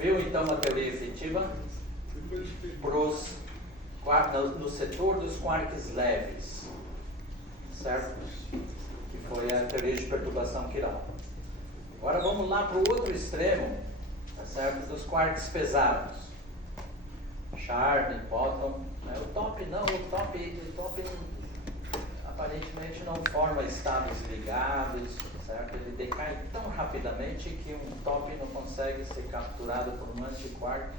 viu então uma teoria efetiva no setor dos quarks leves, certo? Que foi a teoria de perturbação quiral. Agora vamos lá para o outro extremo, tá certo? Dos quarks pesados. Sharp, Bottom. O top não, o top aparentemente não forma estados ligados, certo? Ele decai tão rapidamente que um top não consegue ser capturado por um antiquark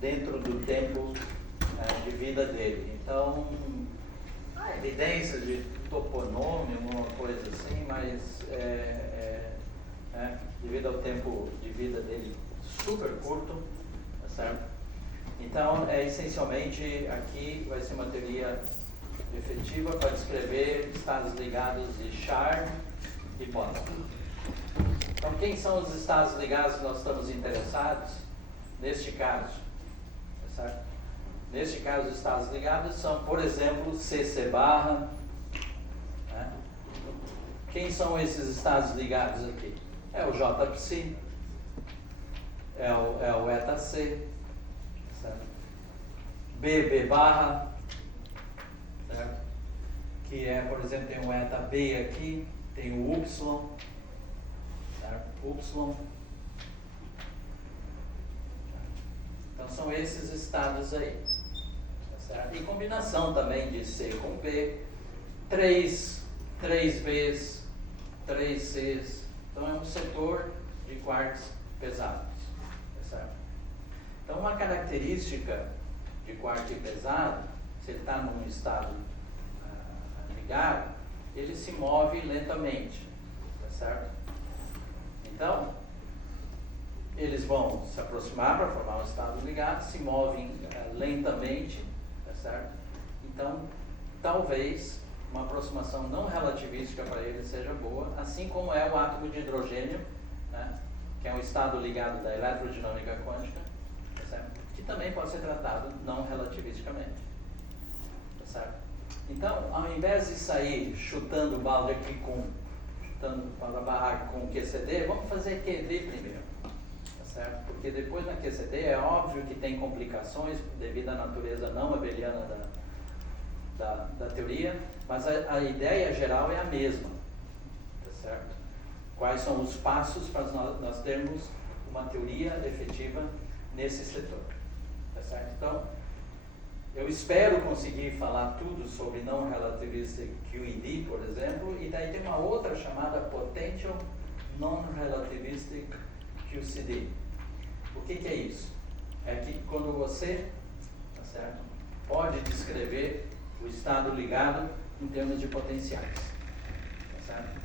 dentro do tempo de vida dele. Então, há evidência de toponômio, uma coisa assim, mas devido ao tempo de vida dele super curto, tá certo? Então, essencialmente, aqui vai ser uma teoria efetiva para descrever estados ligados de Sharp e Bottom. Então, quem são os estados ligados que nós estamos interessados neste caso? Tá certo? Neste caso, os estados ligados são, por exemplo, CC barra. Né? Quem são esses estados ligados aqui? É o JPSI, é o eta C, certo? BB barra, certo? Que é, por exemplo, tem o eta B aqui, tem o Y, certo? Y. Então são esses estados aí, tá certo? E combinação também de C com B, 3 Bs, 3 Cs. Então é um setor de quarks pesados, tá certo? Então uma característica de quark pesado, se ele está num estado ligado, ele se move lentamente, tá certo? Então, eles vão se aproximar para formar um estado ligado, se movem lentamente, tá certo? Então, talvez uma aproximação não relativística para ele seja boa, assim como é o átomo de hidrogênio, né, que é um estado ligado da eletrodinâmica quântica, tá certo? Que também pode ser tratado não relativisticamente, tá certo? Então, ao invés de sair chutando o balde aqui chutando para a barraca com o QCD, vamos fazer QD primeiro, tá certo? Porque depois na QCD é óbvio que tem complicações devido à natureza não abeliana da teoria, mas a ideia geral é a mesma, tá certo? Quais são os passos para nós termos uma teoria efetiva nesse setor, tá certo? Então, eu espero conseguir falar tudo sobre não relativistic QED, por exemplo, e daí tem uma outra chamada Potential Non-Relativistic QCD. O que é isso? É que quando você, tá certo, pode descrever o estado ligado em termos de potenciais, tá certo?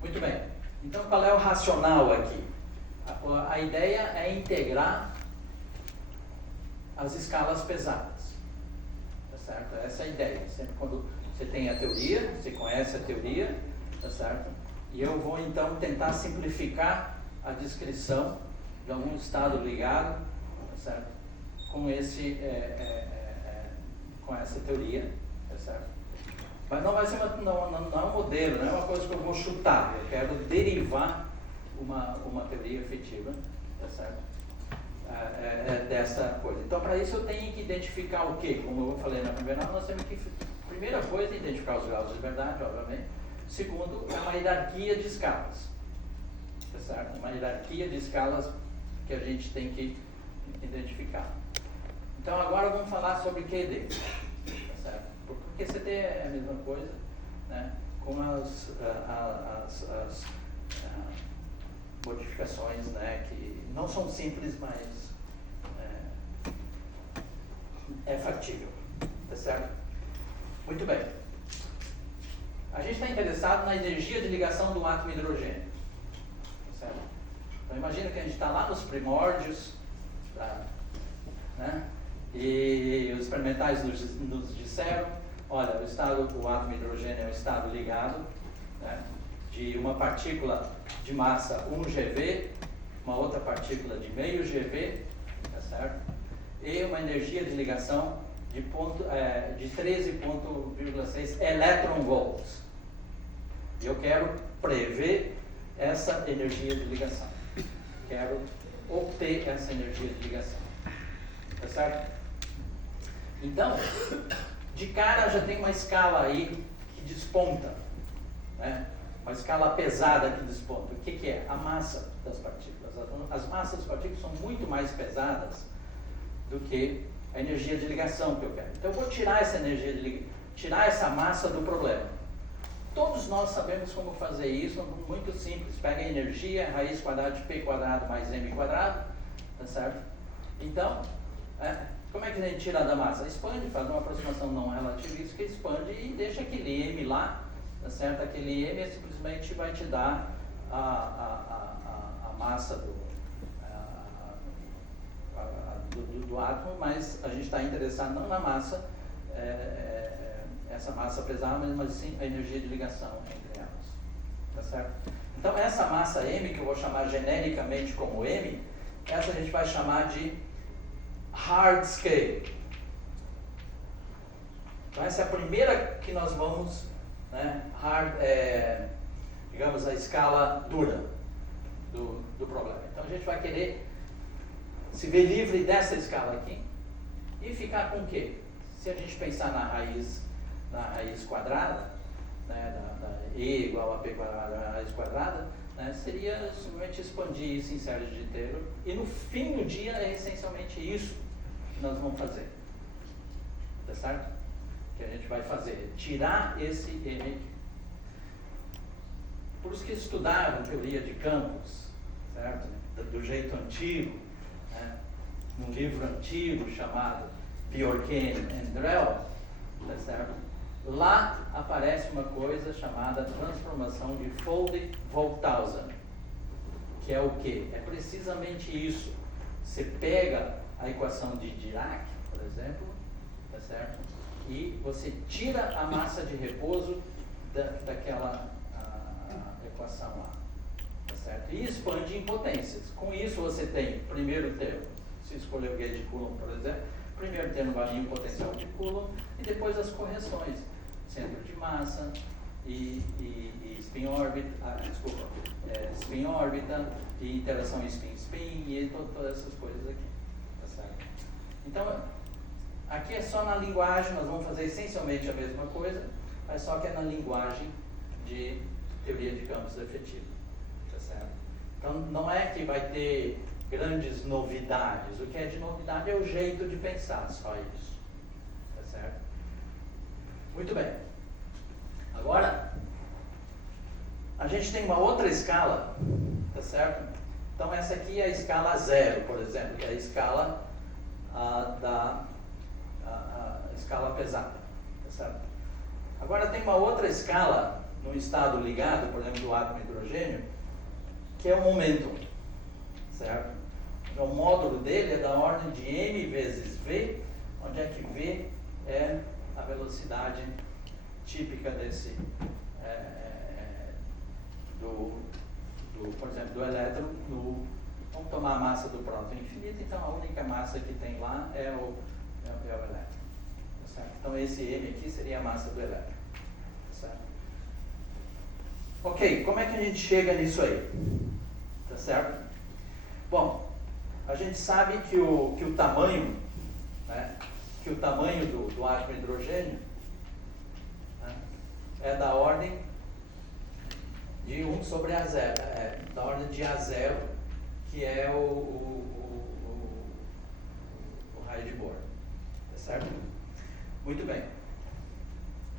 Muito bem. Então, qual é o racional aqui? A ideia é integrar as escalas pesadas, tá certo? Essa é a ideia. Sempre quando você tem a teoria, você conhece a teoria, tá certo? E eu vou então tentar simplificar a descrição de algum estado ligado, tá certo? Com com essa teoria, tá certo? Mas não vai ser não é um modelo, não é uma coisa que eu vou chutar. Eu quero derivar uma teoria efetiva, tá certo? Dessa coisa. Então, para isso eu tenho que identificar o quê? Como eu falei na primeira aula, nós temos que, primeira coisa, identificar os graus de verdade, obviamente. Segundo, é uma hierarquia de escalas, tá certo? Uma hierarquia de escalas que a gente tem que identificar. Então, agora vamos falar sobre QED, tá certo? Porque QCD é a mesma coisa, né? Com as modificações, né, que não são simples, mas é factível, tá certo? Muito bem. A gente está interessado na energia de ligação do átomo hidrogênio, tá certo? Então imagina que a gente está lá nos primórdios, né? E os experimentais nos disseram, olha, o átomo hidrogênio é um estado ligado, né, de uma partícula de massa 1 GeV, uma outra partícula de meio GeV, tá certo? E uma energia de ligação de 13,6 elétron-volts. E eu quero prever essa energia de ligação. Quero obter essa energia de ligação. Tá certo? Então, de cara já tem uma escala aí que desponta, né? Uma escala pesada que desponta. O que é? A massa das partículas. As massas das partículas são muito mais pesadas do que a energia de ligação que eu quero. Então eu vou tirar essa energia de ligação, tirar essa massa do problema. Todos nós sabemos como fazer isso, muito simples. Pega a energia, raiz quadrada de P quadrado mais M quadrado, tá certo? Então, como é que a gente tira da massa? Expande, faz uma aproximação não relativista, expande e deixa aquele M lá, tá certo? Aquele M simplesmente vai te dar a massa do átomo, mas a gente está interessado não na massa, essa massa pesada, mas sim a energia de ligação entre elas, tá certo? Então essa massa M, que eu vou chamar genericamente como M, essa a gente vai chamar de hard scale. Então essa é a primeira que nós vamos, né, digamos a escala dura do problema. Então a gente vai querer se ver livre dessa escala aqui e ficar com o quê? Se a gente pensar na raiz quadrada, né, da E igual a P quadrado a raiz quadrada, né, seria simplesmente expandir isso em séries de inteiro, e no fim do dia é essencialmente isso que nós vamos fazer, tá certo? Que a gente vai fazer, tirar esse M aqui. Por isso que estudavam teoria de campos, certo? Do jeito antigo, né? Num livro antigo chamado Bjorken and Drell, tá certo? Lá aparece uma coisa chamada transformação de Foley-Volthausen, que é o quê? É precisamente isso. Você pega a equação de Dirac, por exemplo, tá certo? E você tira a massa de repouso daquela equação lá, tá certo? E expande em potências. Com isso você tem, primeiro termo, se escolher o G de Coulomb, por exemplo, primeiro termo vai em potencial de Coulomb, e depois as correções, centro de massa e spin órbita, spin órbita e interação spin-spin e todas essas coisas aqui, tá certo? Então, aqui é só na linguagem, nós vamos fazer essencialmente a mesma coisa, mas só que é na linguagem de teoria de campos efetiva, tá certo? Então, não é que vai ter grandes novidades, o que é de novidade é o jeito de pensar, só isso, tá certo? Muito bem. Agora, a gente tem uma outra escala, tá certo? Então, essa aqui é a escala 0, por exemplo, que é a escala escala pesada, tá certo? Agora, tem uma outra escala no estado ligado, por exemplo, do átomo hidrogênio, que é o momento, certo? Então, o módulo dele é da ordem de m vezes v, onde é que v é a velocidade típica desse, por exemplo, do elétron, vamos tomar a massa do próton infinito, então a única massa que tem lá é o elétron, certo? Então esse m aqui seria a massa do elétron, certo? Ok, como é que a gente chega nisso aí? Tá certo? Bom, a gente sabe que o tamanho, né, que o tamanho do átomo hidrogênio, né, é da ordem de 1 sobre A0, da ordem de A0, que é o raio de Bohr, tá certo? Muito bem.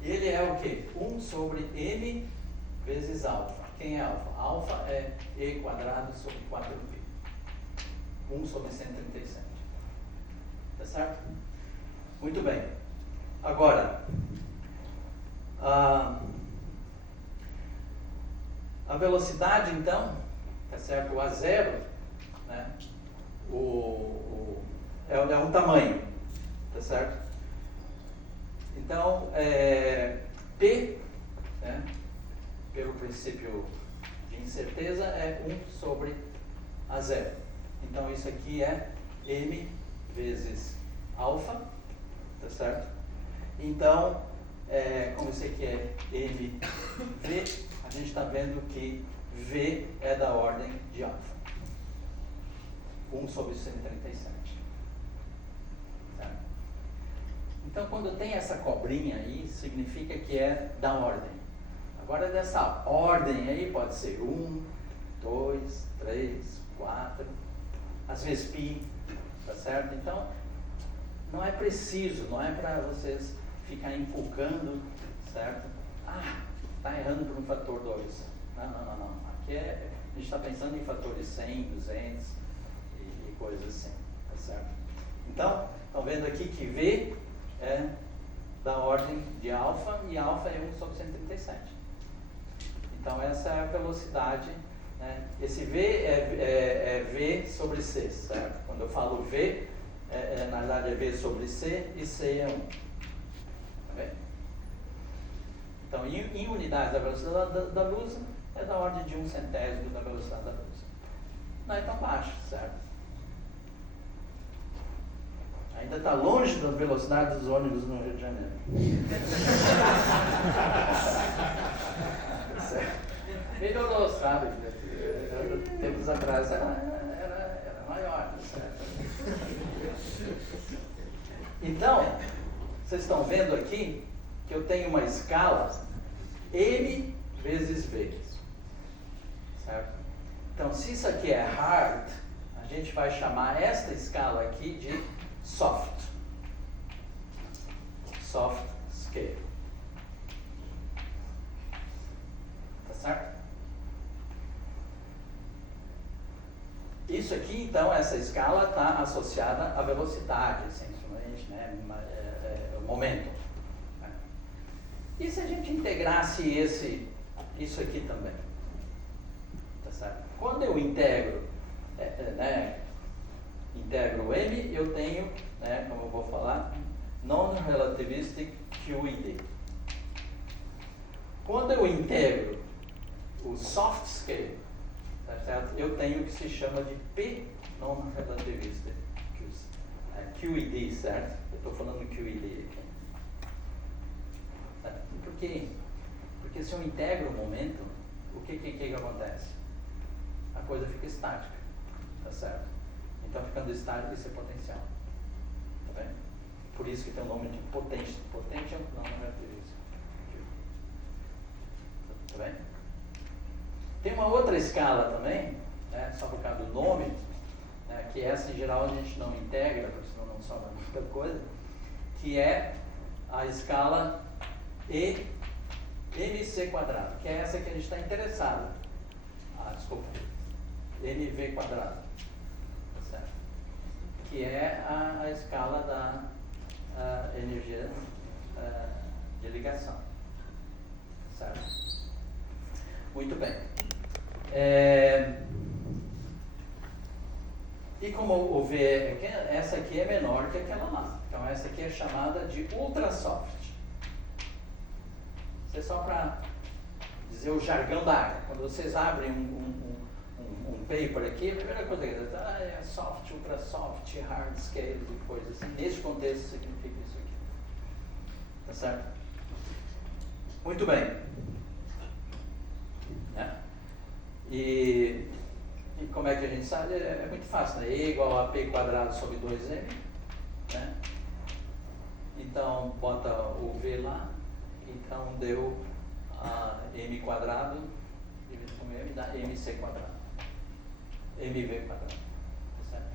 Ele é o quê? 1 sobre m vezes alfa. Quem é alfa? Alfa é e quadrado sobre 4p. 1 sobre 137. Tá certo? Muito bem. Agora, a velocidade, então, tá certo? O A0, né? É um tamanho, tá certo? Então, P, né, pelo princípio de incerteza, é 1 sobre A0. Então, isso aqui é m vezes alfa, tá certo? Então, como isso aqui é mv, a gente está vendo que v é da ordem de alfa. 1 sobre 137. Certo? Então, quando tem essa cobrinha aí, significa que é da ordem. Agora, dessa ordem aí, pode ser 1, 2, 3, 4, às vezes π, tá certo? Então, não é preciso, não é para vocês ficarem inculcando, certo? Está errando por um fator 2. Não. Aqui a gente está pensando em fatores 100, 200 e coisas assim, tá certo? Então, estão vendo aqui que V é da ordem de alfa e alfa é 1 sobre 137. Então, essa é a velocidade, né? Esse V é V sobre C, certo? Quando eu falo V, na verdade é V sobre C e C é 1. Tá bem? Então, em unidades da velocidade da luz, é da ordem de 1 centésimo da velocidade da luz. Não é tão baixo, certo? Ainda está longe da velocidade dos ônibus no Rio de Janeiro. Melhorou, sabe? Tempos atrás era maior, certo? Então, vocês estão vendo aqui que eu tenho uma escala M vezes V. Certo? Então, se isso aqui é hard, a gente vai chamar esta escala aqui de soft. Soft scale. Tá certo? Isso aqui, então, essa escala está associada à velocidade, essencialmente, né? O momento. Né? E se a gente integrasse isso aqui também? Tá certo? Quando eu integro, integro M, eu tenho, né, como eu vou falar, non-relativistic QED. Quando eu integro o soft scale, tá certo? Eu tenho o que se chama de P non-relativistic QED, certo? Eu estou falando QED aqui. Certo? Por quê? Porque se eu integro o momento, o que acontece? A coisa fica estática, tá certo? Então, ficando estático, isso é potencial. Tá bem? Por isso que tem o nome de potential non-relativistic. Tá bem? Tem uma outra escala também, né, só por causa do nome, né, que essa em geral a gente não integra, porque senão não sobra muita coisa, que é a escala MC quadrado, que é essa que a gente está interessado. Desculpa, MV quadrado, tá certo? Que é a escala da energia de ligação, certo? Muito bem. E como o V, essa aqui é menor que aquela lá. Então essa aqui é chamada de ultra soft. Isso é só para dizer o jargão da área. Quando vocês abrem um paper aqui, a primeira coisa que diz é soft, ultra soft, hard scale e coisas assim. Nesse contexto significa isso aqui. Tá certo? Muito bem. E como é que a gente sabe? É muito fácil, né? E igual a P quadrado sobre 2M, né? Então, bota o V lá, então deu M quadrado, dividido por M, dá MC quadrado, MV quadrado, tá certo?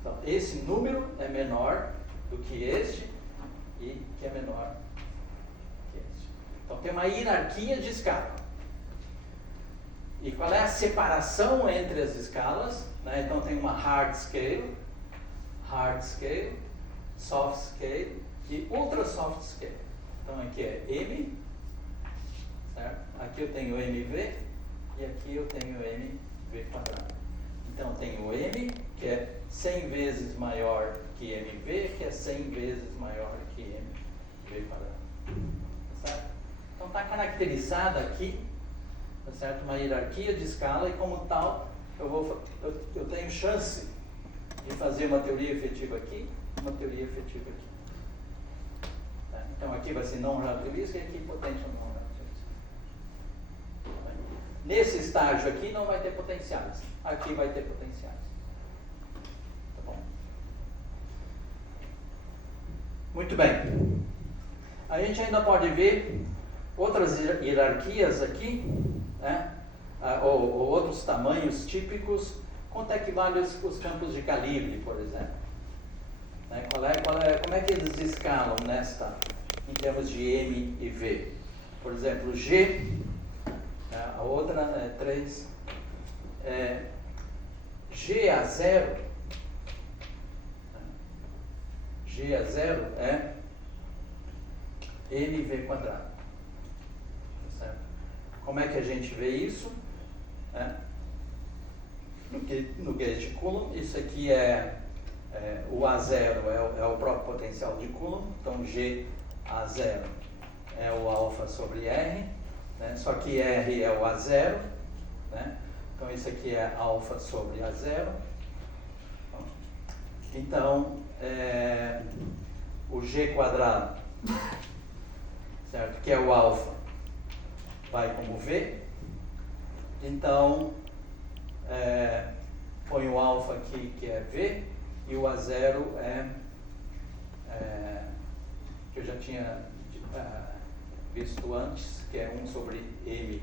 Então, esse número é menor do que este e que é menor que este. Então, tem uma hierarquia de escala. E qual é a separação entre as escalas? Né? Então tem uma hard scale, soft scale e ultra soft scale. Então aqui é M, certo? Aqui eu tenho MV e aqui eu tenho MV quadrado. Então eu tenho M, que é 100 vezes maior que MV, que é 100 vezes maior que MV quadrado. Tá certo? Então está caracterizada aqui, tá certo? Uma hierarquia de escala e como tal eu tenho chance de fazer uma teoria efetiva aqui, uma teoria efetiva aqui. Tá? Então aqui vai ser não relativista e aqui potential não relativista. Nesse estágio aqui não vai ter potenciais, aqui vai ter potenciais. Tá bom? Muito bem. A gente ainda pode ver outras hierarquias aqui, né? Ou outros tamanhos típicos. Quanto é que vale os campos de calibre, por exemplo? Né? Como é que eles escalam em termos de M e V? Por exemplo, G, a outra é 3, G a 0, G a 0 é mv quadrado. Certo? Como é que a gente vê isso? No gauge de Coulomb, isso aqui o A0 é o próprio potencial de Coulomb, então G A0 é o alfa sobre R, né? Só que R é o A0, né? Então isso aqui é alfa sobre A0. Então, o G quadrado, certo? Que é o alfa, vai como V. Então, põe o alfa aqui, que é V, e o A0 que eu já tinha visto antes, que é 1 sobre M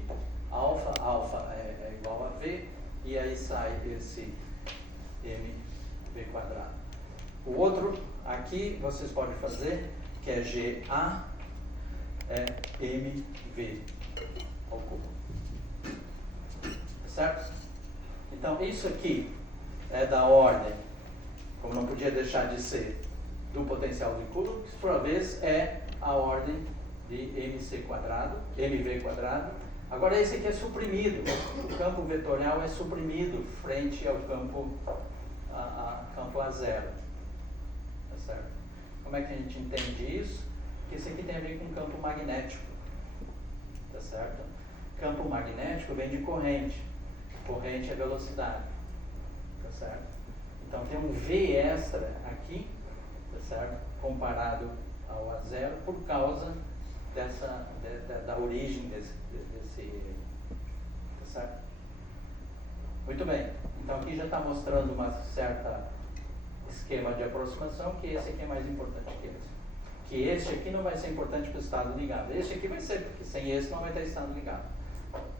alfa, alfa é igual a V, e aí sai esse mv quadrado. O outro aqui vocês podem fazer, que é GA, mv ao cubo. Certo? Então, isso aqui é da ordem, como não podia deixar de ser, do potencial de Coulomb, que por vez é a ordem de mv quadrado. Agora, esse aqui é suprimido. O campo vetorial é suprimido frente ao campo A0. Tá certo? Como é que a gente entende isso? Que esse aqui tem a ver com campo magnético. Tá certo? Campo magnético vem de corrente. Corrente é velocidade. Tá certo? Então tem um V extra aqui, tá certo? Comparado ao A0 por causa da origem desse tá certo? Muito bem. Então aqui já está mostrando uma certa esquema de aproximação, que esse aqui é mais importante que esse. Que este aqui não vai ser importante para o estado ligado. Este aqui vai ser, porque sem esse não vai ter estado ligado.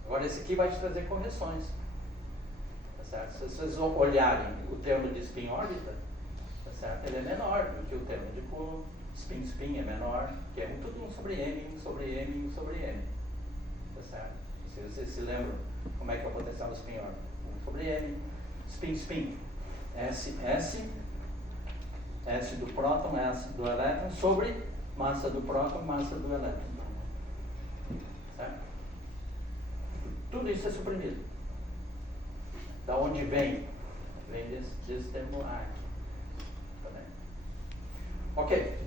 Agora esse aqui vai te trazer correções. Tá certo? Se vocês olharem o termo de spin-órbita, tá certo? Ele é menor do que o termo de Coulomb. Spin é menor, que é tudo 1 sobre M, 1 sobre M, 1 sobre M. Tá certo? Se vocês se lembram como é que é o potencial do spin-órbita. 1 sobre M, spin, S do próton, S do elétron, sobre massa do próton, massa do elétron. Certo? Tudo isso é suprimido. Da onde vem? Vem desse termo A. Tá bem? Ok.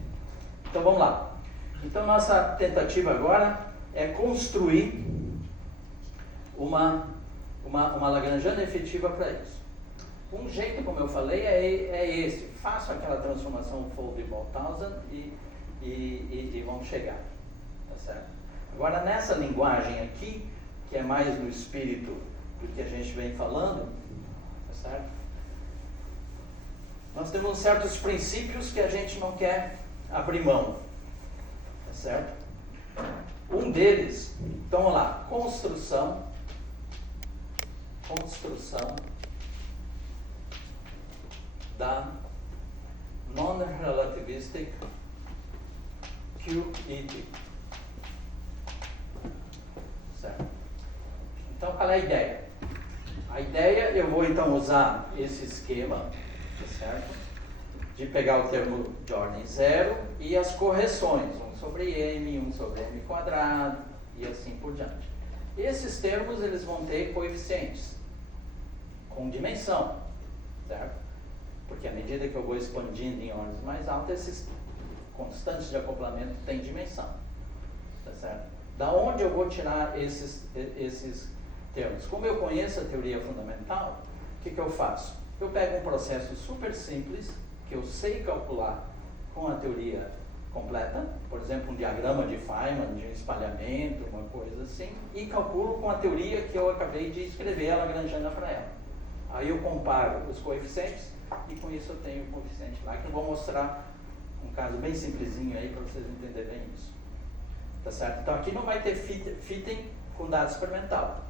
Então vamos lá. Então nossa tentativa agora é construir uma lagrangiana efetiva para isso. Um jeito, como eu falei, é esse. Faço aquela transformação Foldy-Bolthausen e vamos chegar. Tá certo? Agora nessa linguagem aqui, que é mais no espírito do que a gente vem falando, tá certo? Nós temos certos princípios que a gente não quer abrir mão, tá certo? Um deles, então vamos lá, construção da non-relativistic QED. Certo? Então, qual é a ideia? A ideia, eu vou então usar esse esquema, tá certo? De pegar o termo de ordem 0 e as correções, 1 sobre M, 1 sobre M quadrado e assim por diante. Esses termos, eles vão ter coeficientes com dimensão, certo? Porque à medida que eu vou expandindo em ordens mais altas, esses constantes de acoplamento têm dimensão, tá certo? Da onde eu vou tirar esses termos? Como eu conheço a teoria fundamental, o que eu faço? Eu pego um processo super simples, que eu sei calcular com a teoria completa, por exemplo, um diagrama de Feynman, de um espalhamento, uma coisa assim, e calculo com a teoria que eu acabei de escrever a lagrangiana para ela. Aí eu comparo os coeficientes e com isso eu tenho o coeficiente lá, que eu vou mostrar um caso bem simplesinho aí para vocês entenderem bem isso. Tá certo? Então aqui não vai ter fitting com dado experimental,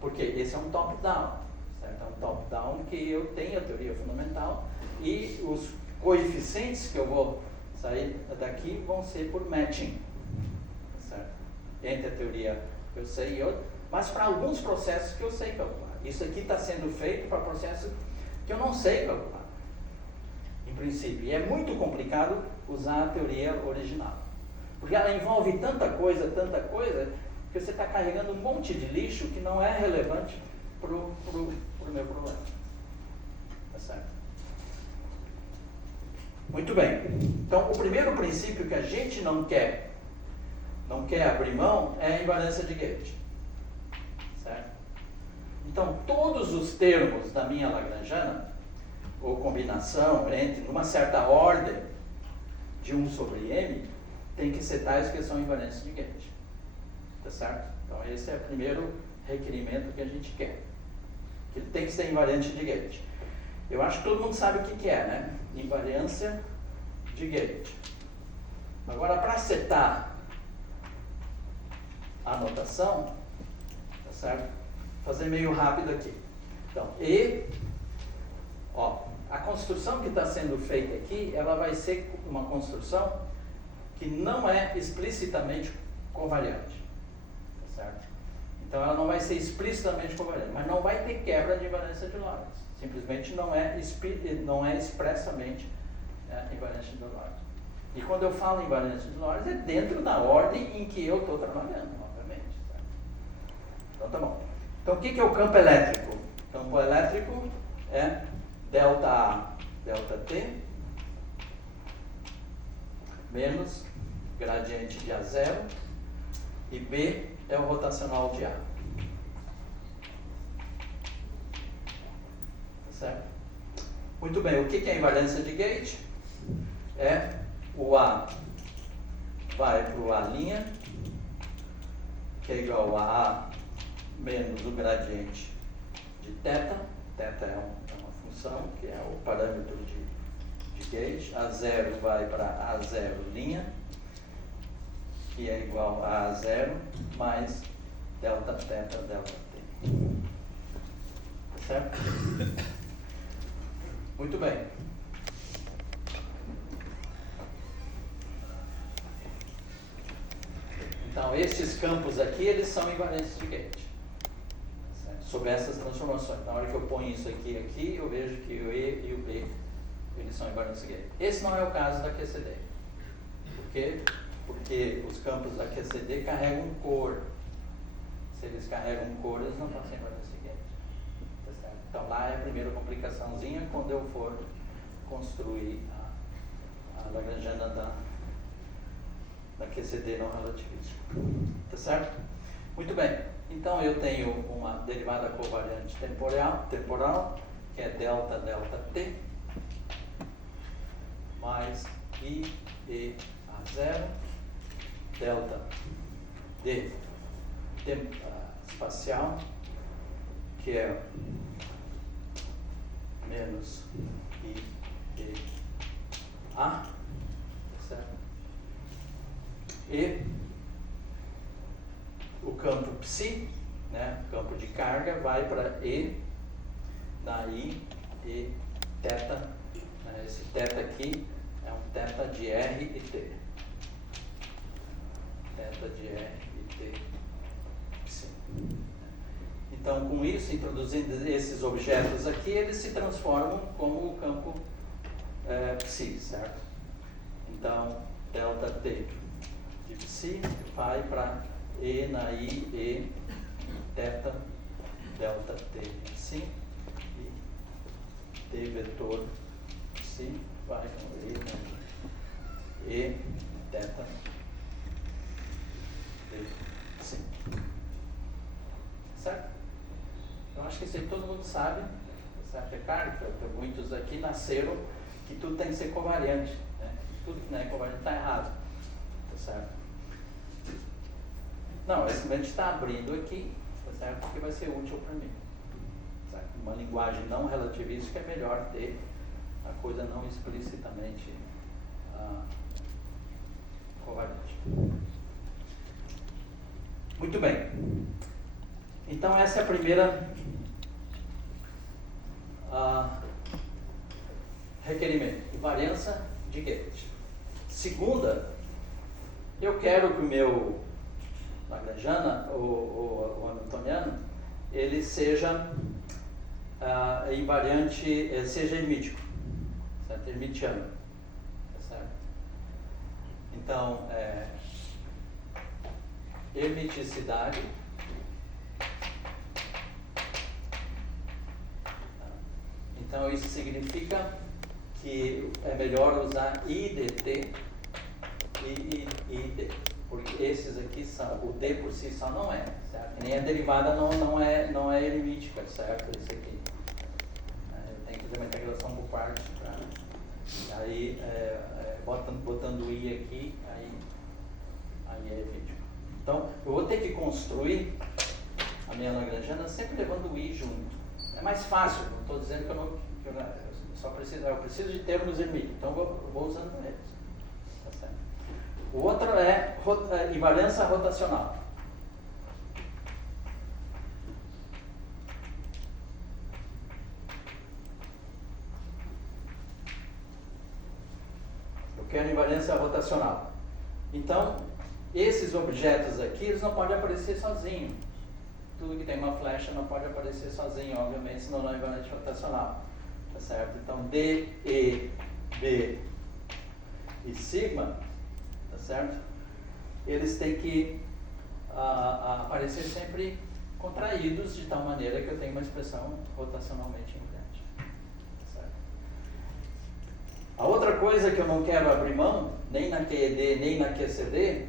porque esse é um top-down, certo? É um top-down que eu tenho a teoria fundamental e os coeficientes que eu vou sair daqui vão ser por matching, tá certo? Entre a teoria que eu sei e outra, mas para alguns processos que eu sei calcular. Isso aqui está sendo feito para processos que eu não sei calcular, em princípio. E é muito complicado usar a teoria original, porque ela envolve tanta coisa, que você está carregando um monte de lixo que não é relevante para o meu problema. Tá certo? Muito bem. Então, o primeiro princípio que a gente não quer abrir mão é a invariância de Gauge. Certo? Então, todos os termos da minha lagrangiana, ou combinação entre numa certa ordem de 1 sobre m, tem que ser tais que são invariantes de Gauge. Tá certo? Então, esse é o primeiro requerimento que a gente quer. Que ele tem que ser invariante de Gauge. Eu acho que todo mundo sabe o que é, né? Invariância de Gauge. Agora, para setar a notação, tá certo? Fazer meio rápido aqui. Então, a construção que está sendo feita aqui, ela vai ser uma construção que não é explicitamente covariante. Tá certo? Então, ela não vai ser explicitamente covariante, mas não vai ter quebra de invariância de Lorentz. Simplesmente não é expressamente invariância de Lorentz. E quando eu falo invariância de Lorentz, é dentro da ordem em que eu estou trabalhando, obviamente. Certo? Então, tá bom. Então, o que é o campo elétrico? O campo elétrico é delta A, delta T, menos gradiente de A0, e B é o rotacional de A. Tá certo? Muito bem, o que é a invariância de Gauge? É o A vai para o A', que é igual a A menos o gradiente de θ. Θ é uma função, que é o parâmetro de Gauge. A0 vai para A0', que é igual a A0 mais delta θ, delta t. Tá certo? Muito bem. Então, esses campos aqui, eles são invariantes de Gauge. Sobre essas transformações. Na hora que eu ponho isso aqui, eu vejo que o E e o B, eles são invariantes de Gauge. Esse não é o caso da QCD. Por quê? Porque os campos da QCD carregam cor. Se eles carregam cor, eles não estão sendo invariantes de Gauge. Tá certo? Então, lá é a primeira complicaçãozinha quando eu for construir a lagrangiana da QCD não relativística. Tá certo? Muito bem. Então, eu tenho uma derivada covariante temporal, que é delta t, mais I e A0, delta D espacial, que é menos I e A, certo? E o campo psi, né, campo de carga, vai para E na I e θ. Esse θ aqui é um θ de R e T. Θ de R e T psi. Então, com isso, introduzindo esses objetos aqui, eles se transformam como o campo psi, certo? Então, delta T de psi vai para E na I e θ delta T psi, e T vetor psi vai com E na I e θ T psi. Certo? Então, acho que isso aí todo mundo sabe, certo? É claro que muitos aqui nasceram que tudo tem que ser covariante, né? tudo que não é covariante está errado. Tá certo? Não, eu simplesmente está abrindo aqui, tá certo? Porque vai ser útil para mim. Certo? Uma linguagem não relativista é melhor ter a coisa não explicitamente covariante. Muito bem. Então essa é a primeira requerimento. Invariância de Gauge. Segunda, eu quero que o meu lagrangiano ou hamiltoniano ele seja invariante, ele seja hermítico, certo? Hermitiano, tá certo? Então, hermiticidade então isso significa que é melhor usar IDT e ID, porque esses aqui são, o D por si só não é, certo? Nem a derivada não é hermítica, certo? Esse aqui. Tem que fazer uma integração por partes, aí botando I aqui, aí é hermítico. Então, eu vou ter que construir a minha lagrangiana sempre levando o I junto. É mais fácil, não estou dizendo que eu preciso de termos hermíticos, então eu vou usando eles. Tá certo? O outro é invariância rotacional. Eu quero invariância rotacional. Então, esses objetos aqui, eles não podem aparecer sozinhos. Tudo que tem uma flecha não pode aparecer sozinho, obviamente, senão não é invariante rotacional. Tá certo? Então, D, E, B e sigma, tá certo? Eles têm que aparecer sempre contraídos de tal maneira que eu tenho uma expressão rotacionalmente invariante. Tá certo? A outra coisa que eu não quero abrir mão, nem na QED, nem na QCD,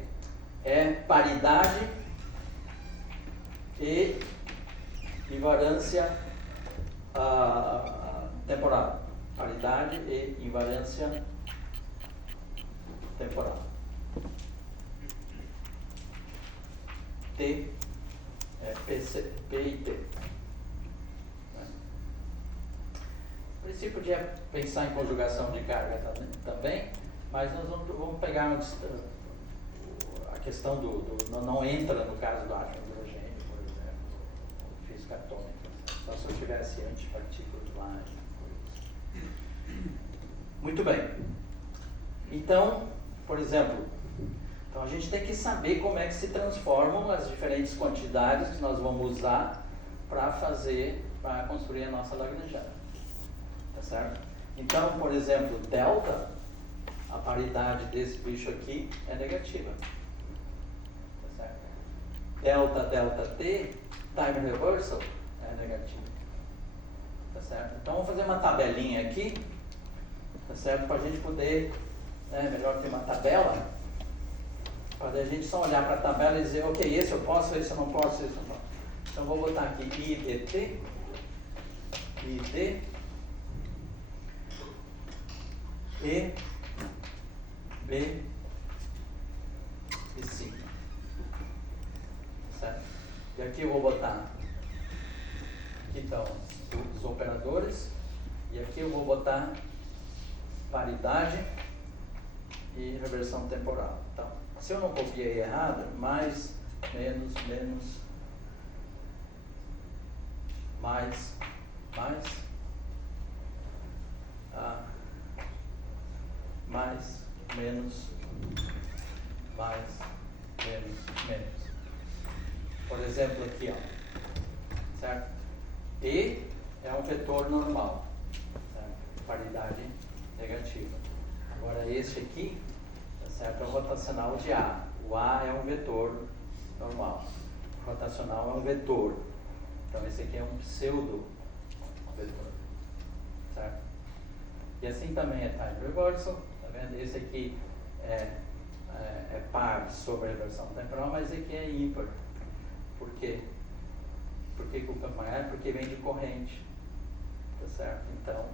é paridade e invariância temporal. Paridade e invariância temporal. T, P e T. O princípio de pensar em conjugação de carga também, mas nós vamos pegar a questão não entra no caso do átomo hidrogênio, por exemplo, ou física atômica, só se eu tivesse antipartículas lá. Muito bem. Então, por exemplo, a gente tem que saber como é que se transformam as diferentes quantidades que nós vamos usar para construir a nossa lagrangiana. Tá certo? Então, por exemplo, delta, a paridade desse bicho aqui é negativa. Tá certo? Delta T, time reversal, é negativo. Tá certo? Então, vamos fazer uma tabelinha aqui, tá certo? Para a gente poder, melhor ter uma tabela, para a gente só olhar para a tabela e dizer, ok, esse eu posso, esse eu não posso, esse eu não posso. Então, vou botar aqui IDT, ID, E, B e sigma. Certo? E aqui eu vou botar, aqui estão os operadores, e aqui eu vou botar paridade e reversão temporal. Então, se eu não copiei errado, mais, menos, mais, menos, menos. Por exemplo, aqui, ó, certo? E é um vetor normal, certo? Paridade negativa. Agora, esse aqui, tá certo? É o rotacional de A. O A é um vetor normal. O rotacional é um vetor. Então, esse aqui é um pseudo vetor, certo? E assim também é time reversal, tá vendo? Esse aqui é par sobre a reversão temporal, mas esse aqui é ímpar. Por quê? Por que o campo é? Porque vem de corrente, tá certo? Então,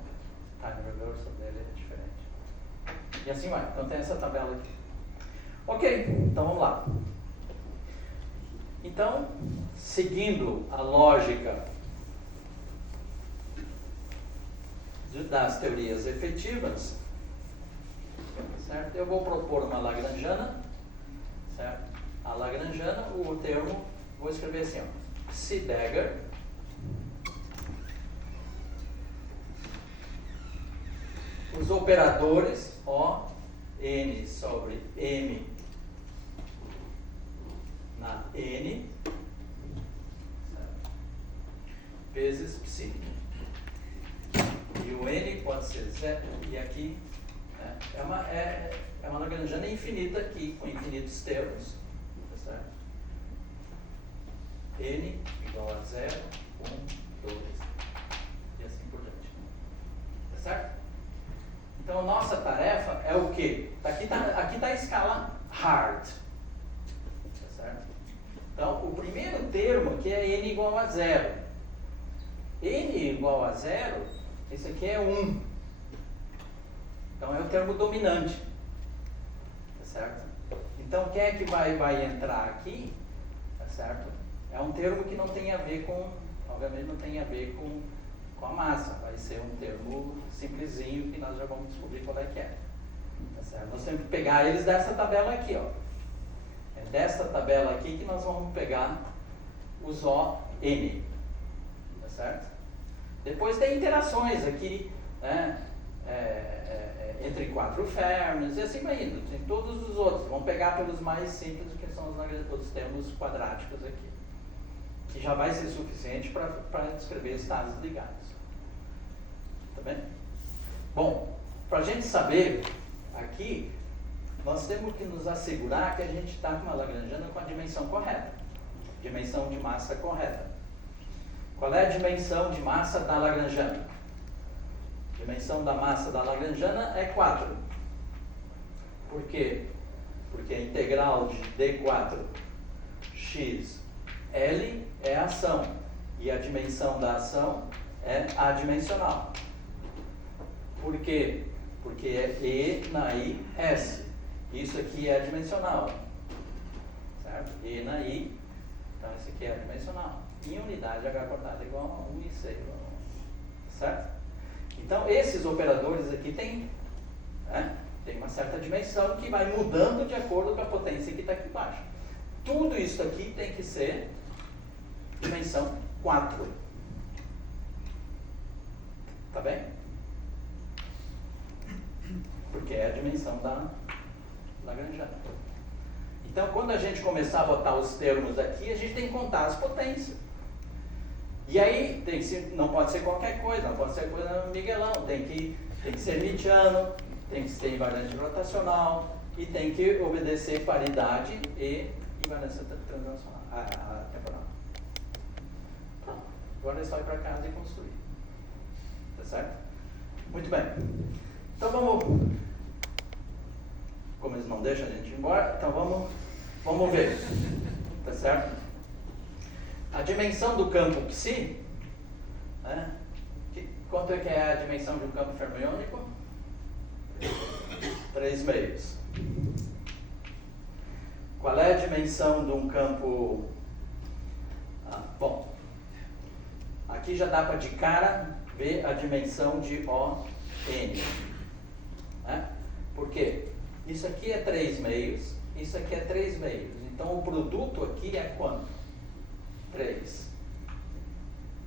time reversal dele é diferente. E assim vai. Então tem essa tabela aqui. Ok, então vamos lá. Então, seguindo a lógica das teorias efetivas, certo? Eu vou propor uma lagrangiana, certo? A lagrangiana, o termo, vou escrever assim, ó, Psi-Dagger, os operadores O, N sobre M na N, certo? Vezes Psi. E o N pode ser zero, e aqui é uma lagrangiana infinita aqui, com infinitos termos, tá certo? N igual a 0, 1, 2, e assim por diante. Tá certo? Então, a nossa tarefa é o quê? Aqui está a escala hard. Tá certo? Então, o primeiro termo aqui é N igual a 0. N igual a 0, esse aqui é 1. Então, é o termo dominante. Tá certo? Então, quem é que vai entrar aqui? Tá certo? É um termo que não tem a ver com, obviamente não tem a ver com a massa. Vai ser um termo simplesinho que nós já vamos descobrir qual é que é. Tá certo? Nós temos que pegar eles dessa tabela aqui, ó. É dessa tabela aqui que nós vamos pegar os ON. Tá certo? Depois tem interações aqui, né? Entre 4 Fermis e assim vai indo. Tem todos os outros. Vamos pegar pelos mais simples, que são os termos quadráticos aqui. Que já vai ser suficiente para descrever estados ligados. Tá bem? Bom, para a gente saber aqui, nós temos que nos assegurar que a gente está com uma lagrangiana com a dimensão correta. Dimensão de massa correta. Qual é a dimensão de massa da lagrangiana? Dimensão da massa da lagrangiana é 4. Por quê? Porque a integral de D4 x L é a ação. E a dimensão da ação é adimensional. Por quê? Porque é E na I S. Isso aqui é adimensional. Certo? E na I. Então, isso aqui é adimensional. Em unidade, H quadrado é igual a 1 e C igual a 1. Certo? Então, esses operadores aqui têm uma certa dimensão que vai mudando de acordo com a potência que está aqui embaixo. Tudo isso aqui tem que ser dimensão 4. Tá bem? Porque é a dimensão da lagrangiana. Então, quando a gente começar a botar os termos aqui, a gente tem que contar as potências. E aí, não pode ser qualquer coisa, não pode ser coisa Miguelão, tem que ser Mittiano, tem que ser invariante rotacional e tem que obedecer paridade e invariância temporal. Pronto. Agora é só ir para casa e construir. Tá certo? Muito bem. Então vamos... Como eles não deixam a gente ir embora, então vamos ver. Tá certo? A dimensão do campo Psi, né? Quanto é que é a dimensão de um campo fermiônico? 3 meios. Qual é a dimensão de um campo... bom, aqui já dá para de cara ver a dimensão de ON. Né? Por quê? Isso aqui é 3 meios, isso aqui é 3 meios. Então o produto aqui é quanto? 3.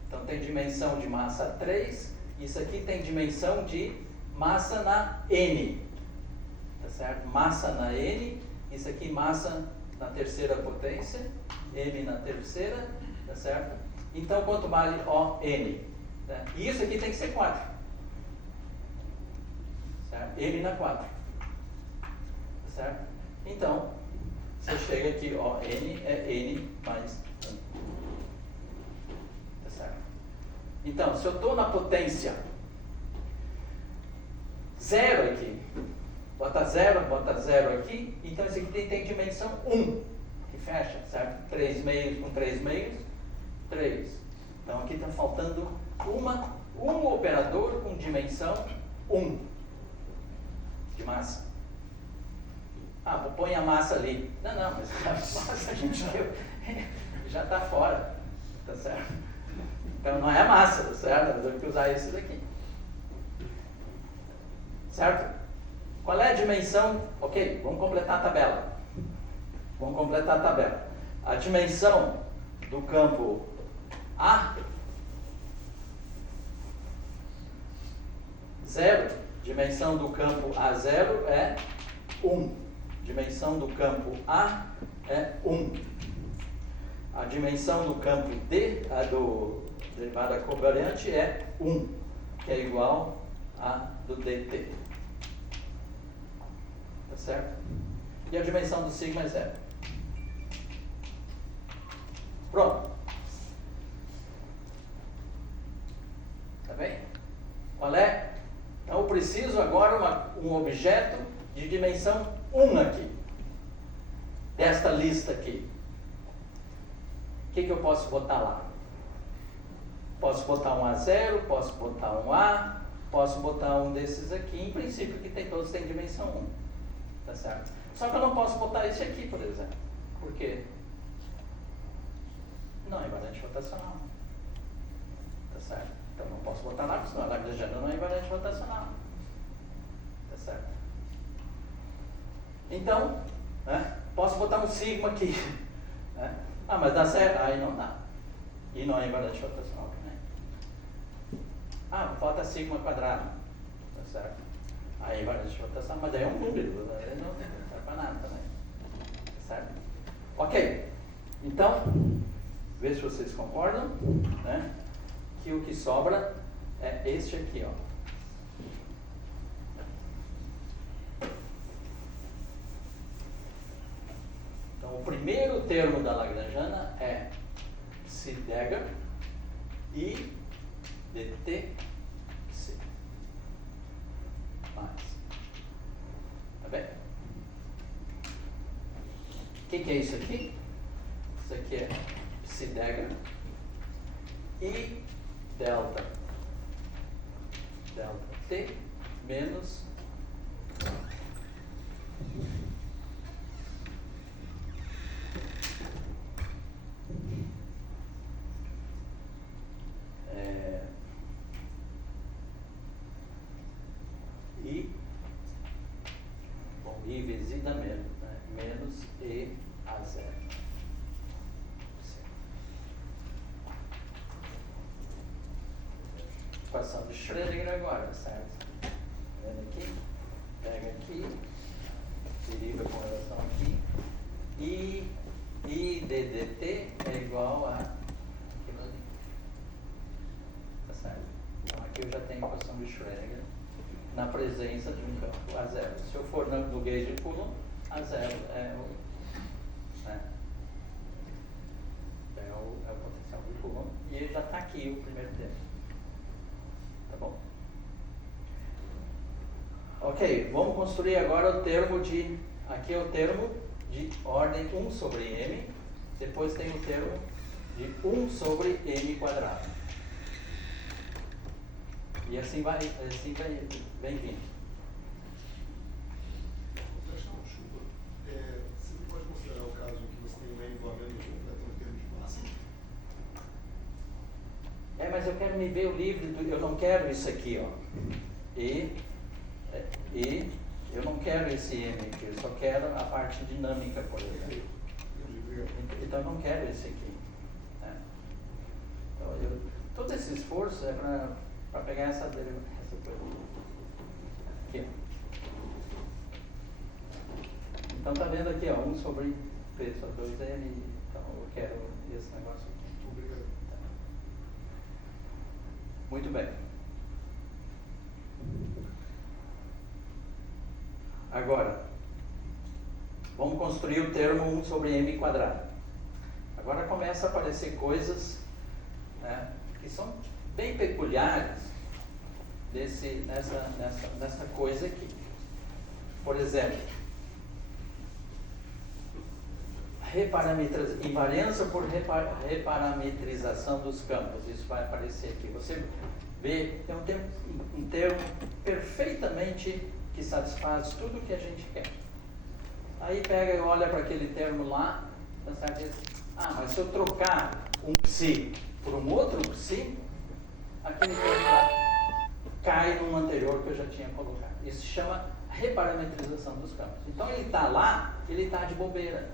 Então tem dimensão de massa 3, isso aqui tem dimensão de massa na N. Tá certo? Massa na N, isso aqui massa na terceira potência, M na terceira, tá certo? Então quanto vale ON? Né? E isso aqui tem que ser 4. Certo? M na 4. Tá certo? Então, você chega aqui, ON é N mais 1. Tá certo? Então, se eu estou na potência 0 aqui, bota 0 aqui, então esse aqui tem dimensão 1, que fecha, certo? 3 meios com 3 meios, 3. Então aqui está faltando um operador com dimensão 1. de massa. Põe a massa ali. Não, mas a massa a gente já está fora, tá certo? Então não é a massa, tá certo? Nós temos que usar esse daqui. Certo? Qual é a dimensão? Ok, vamos completar a tabela. A dimensão do campo A, 0. Dimensão do campo A0 é 1. Dimensão do campo A é 1. A dimensão do campo D, a do derivada covariante, é 1, que é igual a do dt. Tá certo? E a dimensão do sigma é 0. Pronto. Tá bem? Qual é? Então eu preciso agora um objeto de dimensão 1 aqui. Desta lista aqui. O que eu posso botar lá? Posso botar um A0, posso botar um A, posso botar um desses aqui, em princípio que todos têm dimensão 1. Tá certo? Só que eu não posso botar esse aqui, por exemplo. Por quê? Não é invariante rotacional. Tá certo? Então não posso botar lá, porque senão a Lagrangiana não é invariante rotacional. Tá certo? Então, né, posso botar um sigma aqui. Né? Mas dá certo? Aí não dá. E não é invariante rotacional também. Falta sigma quadrado. Tá certo? Aí é invariante rotacional, mas daí é um número. Né? Não serve para nada também. Tá certo? Ok. Então, vê se vocês concordam, né? Que o que sobra é este aqui, ó. Então, o primeiro termo da Lagrangiana é psi dagger e dt c. Mais. Tá bem? O que é isso aqui? Isso aqui é psi dagger e delta t menos I vezes I dá menos, né? Menos E a 0. Equação de Schrödinger agora, certo? Vendo aqui, pega aqui, deriva com relação aqui, I ddt é igual a aquilo ali. Tá certo? Então aqui eu já tenho a equação de Schrödinger na presença de um campo a 0. Se eu for no gauge de Coulomb, a 0 é o potencial de Coulomb, e já está aqui o primeiro termo. Tá bom? Ok, vamos construir agora o termo de... Aqui é o termo de ordem 1 sobre m, depois tem o termo de 1 sobre m quadrado. E assim vem vindo. Desculpa, você não pode considerar o caso que você tem um m igual a menos 1 para ter um termo de massa? Mas eu quero me ver o livre, eu não quero isso aqui, ó. E eu não quero esse m aqui, eu só quero a parte dinâmica, por exemplo. Então eu não quero esse aqui. Né? Então, todo esse esforço é para pegar essa coisa. Aqui. Então tá vendo aqui, ó, 1 sobre P sobre 2M, então eu quero esse negócio aqui. Obrigado. Tá. Muito bem. Agora, vamos construir o termo 1 sobre m quadrado. Agora começa a aparecer coisas, né, que são bem peculiares nessa coisa aqui. Por exemplo, invariância por reparametrização dos campos. Isso vai aparecer aqui. Você vê, é um termo perfeitamente que satisfaz tudo o que a gente quer. Aí pega e olha para aquele termo lá, pensar que, mas se eu trocar um psi por um outro psi, aquele termo lá cai num anterior que eu já tinha colocado. Isso se chama reparametrização dos campos. Então ele está lá, ele está de bobeira,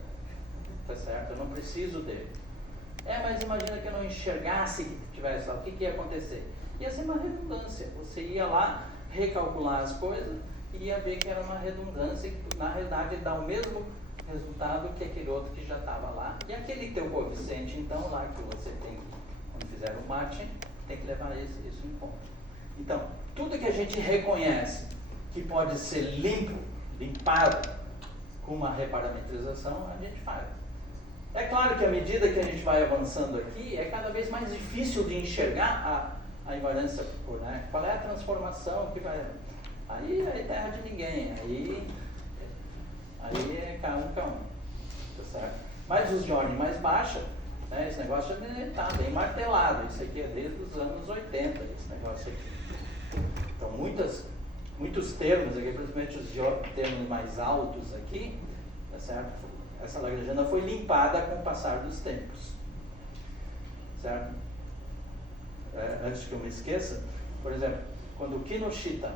tá certo? Eu não preciso dele. Mas imagina que eu não enxergasse que tivesse lá, o que ia acontecer? Ia ser uma redundância. Você ia lá recalcular as coisas e ia ver que era uma redundância, que na realidade dá o mesmo resultado que aquele outro que já estava lá. E aquele teu coeficiente, então, lá que você tem, quando fizer o matching, tem que levar isso em conta. Então, tudo que a gente reconhece que pode ser limpado com uma reparametrização, a gente faz. É claro que à medida que a gente vai avançando aqui, é cada vez mais difícil de enxergar a invariância, né? Qual é a transformação que vai... Aí é terra de ninguém, aí é K1, tá certo? Mas os de ordem mais baixa, né, esse negócio está bem martelado, isso aqui é desde os anos 80, esse negócio aqui. Então muitos termos aqui, principalmente os termos mais altos aqui, tá certo? Essa lagrangiana foi limpada com o passar dos tempos, certo? Antes que eu me esqueça, por exemplo, quando o Kinoshita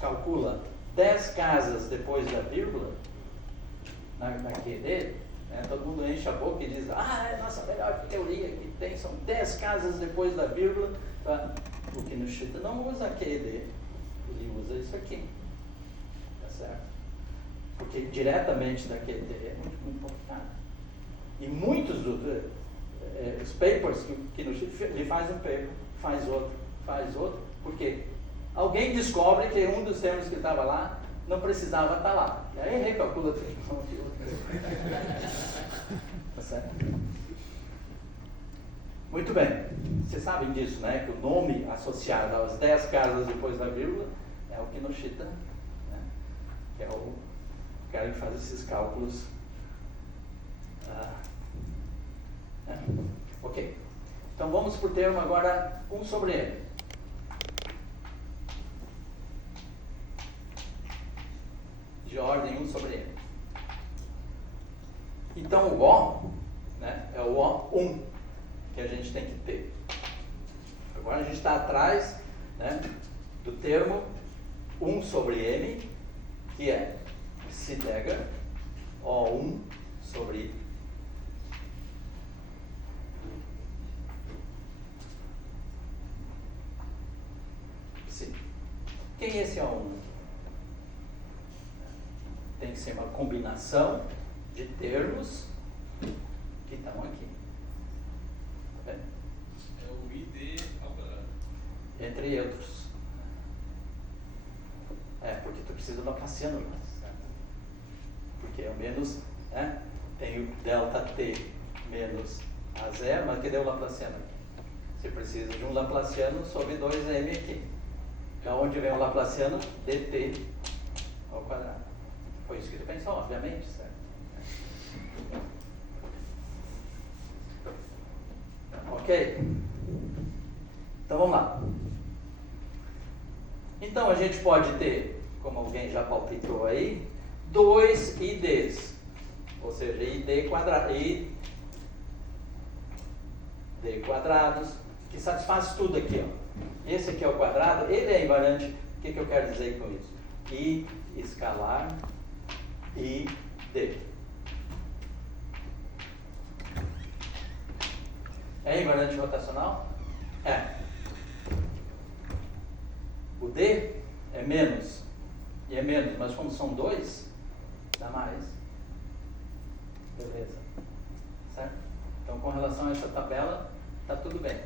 calcula 10 casas depois da vírgula, na QED, né, todo mundo enche a boca e diz, é a nossa melhor teoria que tem, são 10 casas depois da vírgula. O Kinoshita não usa a QED, ele usa isso aqui, tá certo? Porque diretamente da QED é muito complicado. E muitos os papers que o Kinoshita, ele faz um paper, faz outro, porque alguém descobre que um dos termos que estava lá não precisava estar lá. E aí recalcula tudo. Tá certo? Muito bem. Vocês sabem disso, né? Que o nome associado às 10 casas depois da vírgula é o Kinoshita, né? Que é o cara que faz esses cálculos. Ok. Então vamos para o termo agora 1 sobre M. De ordem 1 sobre M. Então o O, né, é o O1 que a gente tem que ter. Agora a gente está atrás, né, do termo 1 sobre M, que é psi dagger O1 sobre psi. Quem é esse O1? Tem que ser uma combinação de termos que estão aqui. Tá vendo? É o ID ao quadrado. Entre outros. Porque tu precisa do Laplaciano lá, certo? Porque é o menos, né? Tem o delta t menos A0, mas cadê o Laplaciano aqui? Você precisa de um Laplaciano sobre 2m aqui. Da onde vem o Laplaciano? dt ao quadrado. Foi isso que tu pensou, obviamente, certo? Ok? Então vamos lá. Então a gente pode ter, como alguém já palpitou aí, 2 IDs, ou seja, ID quadrados, que satisfaz tudo aqui, ó. Esse aqui é o quadrado, ele é invariante. O que eu quero dizer com isso? I escalar e D. É invariante rotacional? É. O D é menos. E é menos, mas como são 2, dá mais. Beleza. Certo? Então, com relação a essa tabela, está tudo bem.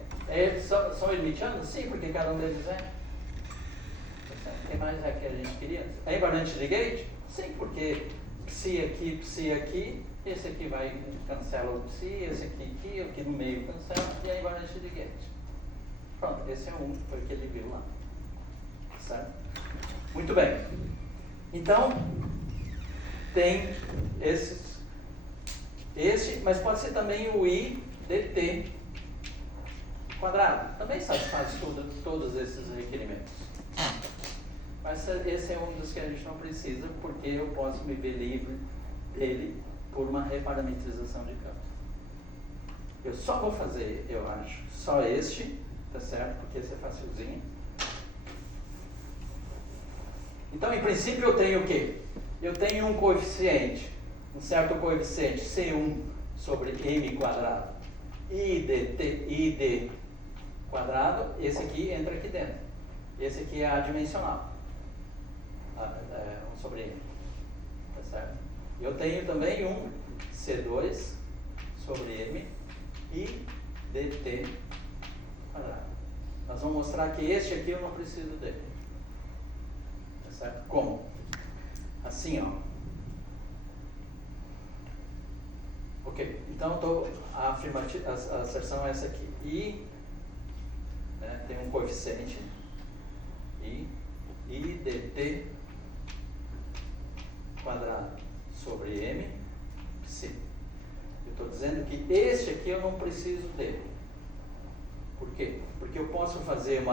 São hermitianos? Sim, porque cada um deles é. O que mais é que a gente queria? É invariante de Gauge? Sim, porque psi aqui, esse aqui vai, cancela o psi, esse aqui no meio cancela, e é invariante de Gauge. Pronto, esse é um, foi o que ele viu lá. Certo? Muito bem. Então, tem esse, mas pode ser também o I dt quadrado. Também satisfaz todos esses requerimentos. Mas esse é um dos que a gente não precisa, porque eu posso me ver livre dele por uma reparametrização de campo. Eu só vou fazer, eu acho, só este, tá certo? Porque esse é facilzinho. Então, em princípio, eu tenho o quê? Eu tenho um coeficiente, um certo coeficiente, C1 sobre M quadrado, ID quadrado, esse aqui entra aqui dentro. Esse aqui é adimensional, 1 sobre M, tá certo? Eu tenho também um C2 sobre M e dt quadrado. Nós vamos mostrar que este aqui eu não preciso dele. Tá certo? Como? Assim, ó. Ok, então a asserção é essa aqui. I, né, tem um coeficiente, I dt quadrado sobre M, psi. Eu estou dizendo que este aqui eu não preciso dele. Por quê? Porque eu posso fazer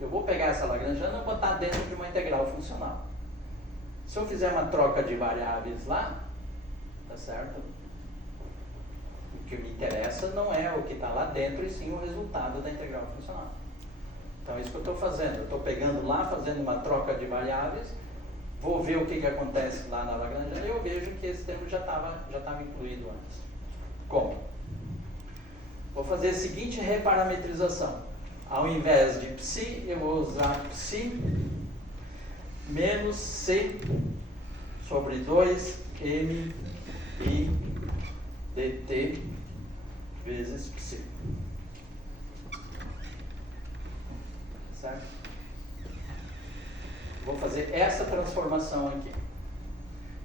eu vou pegar essa Lagrangiana e botar dentro de uma integral funcional. Se eu fizer uma troca de variáveis lá, tá certo? O que me interessa não é o que está lá dentro, e sim o resultado da integral funcional. Então é isso que eu estou fazendo. Eu estou pegando lá, fazendo uma troca de variáveis, vou ver o que acontece lá na Lagrangiana e eu vejo que esse termo já estava incluído antes. Como? Vou fazer a seguinte reparametrização. Ao invés de psi, eu vou usar psi menos c sobre 2m i dt vezes psi. Certo? Vou fazer essa transformação aqui.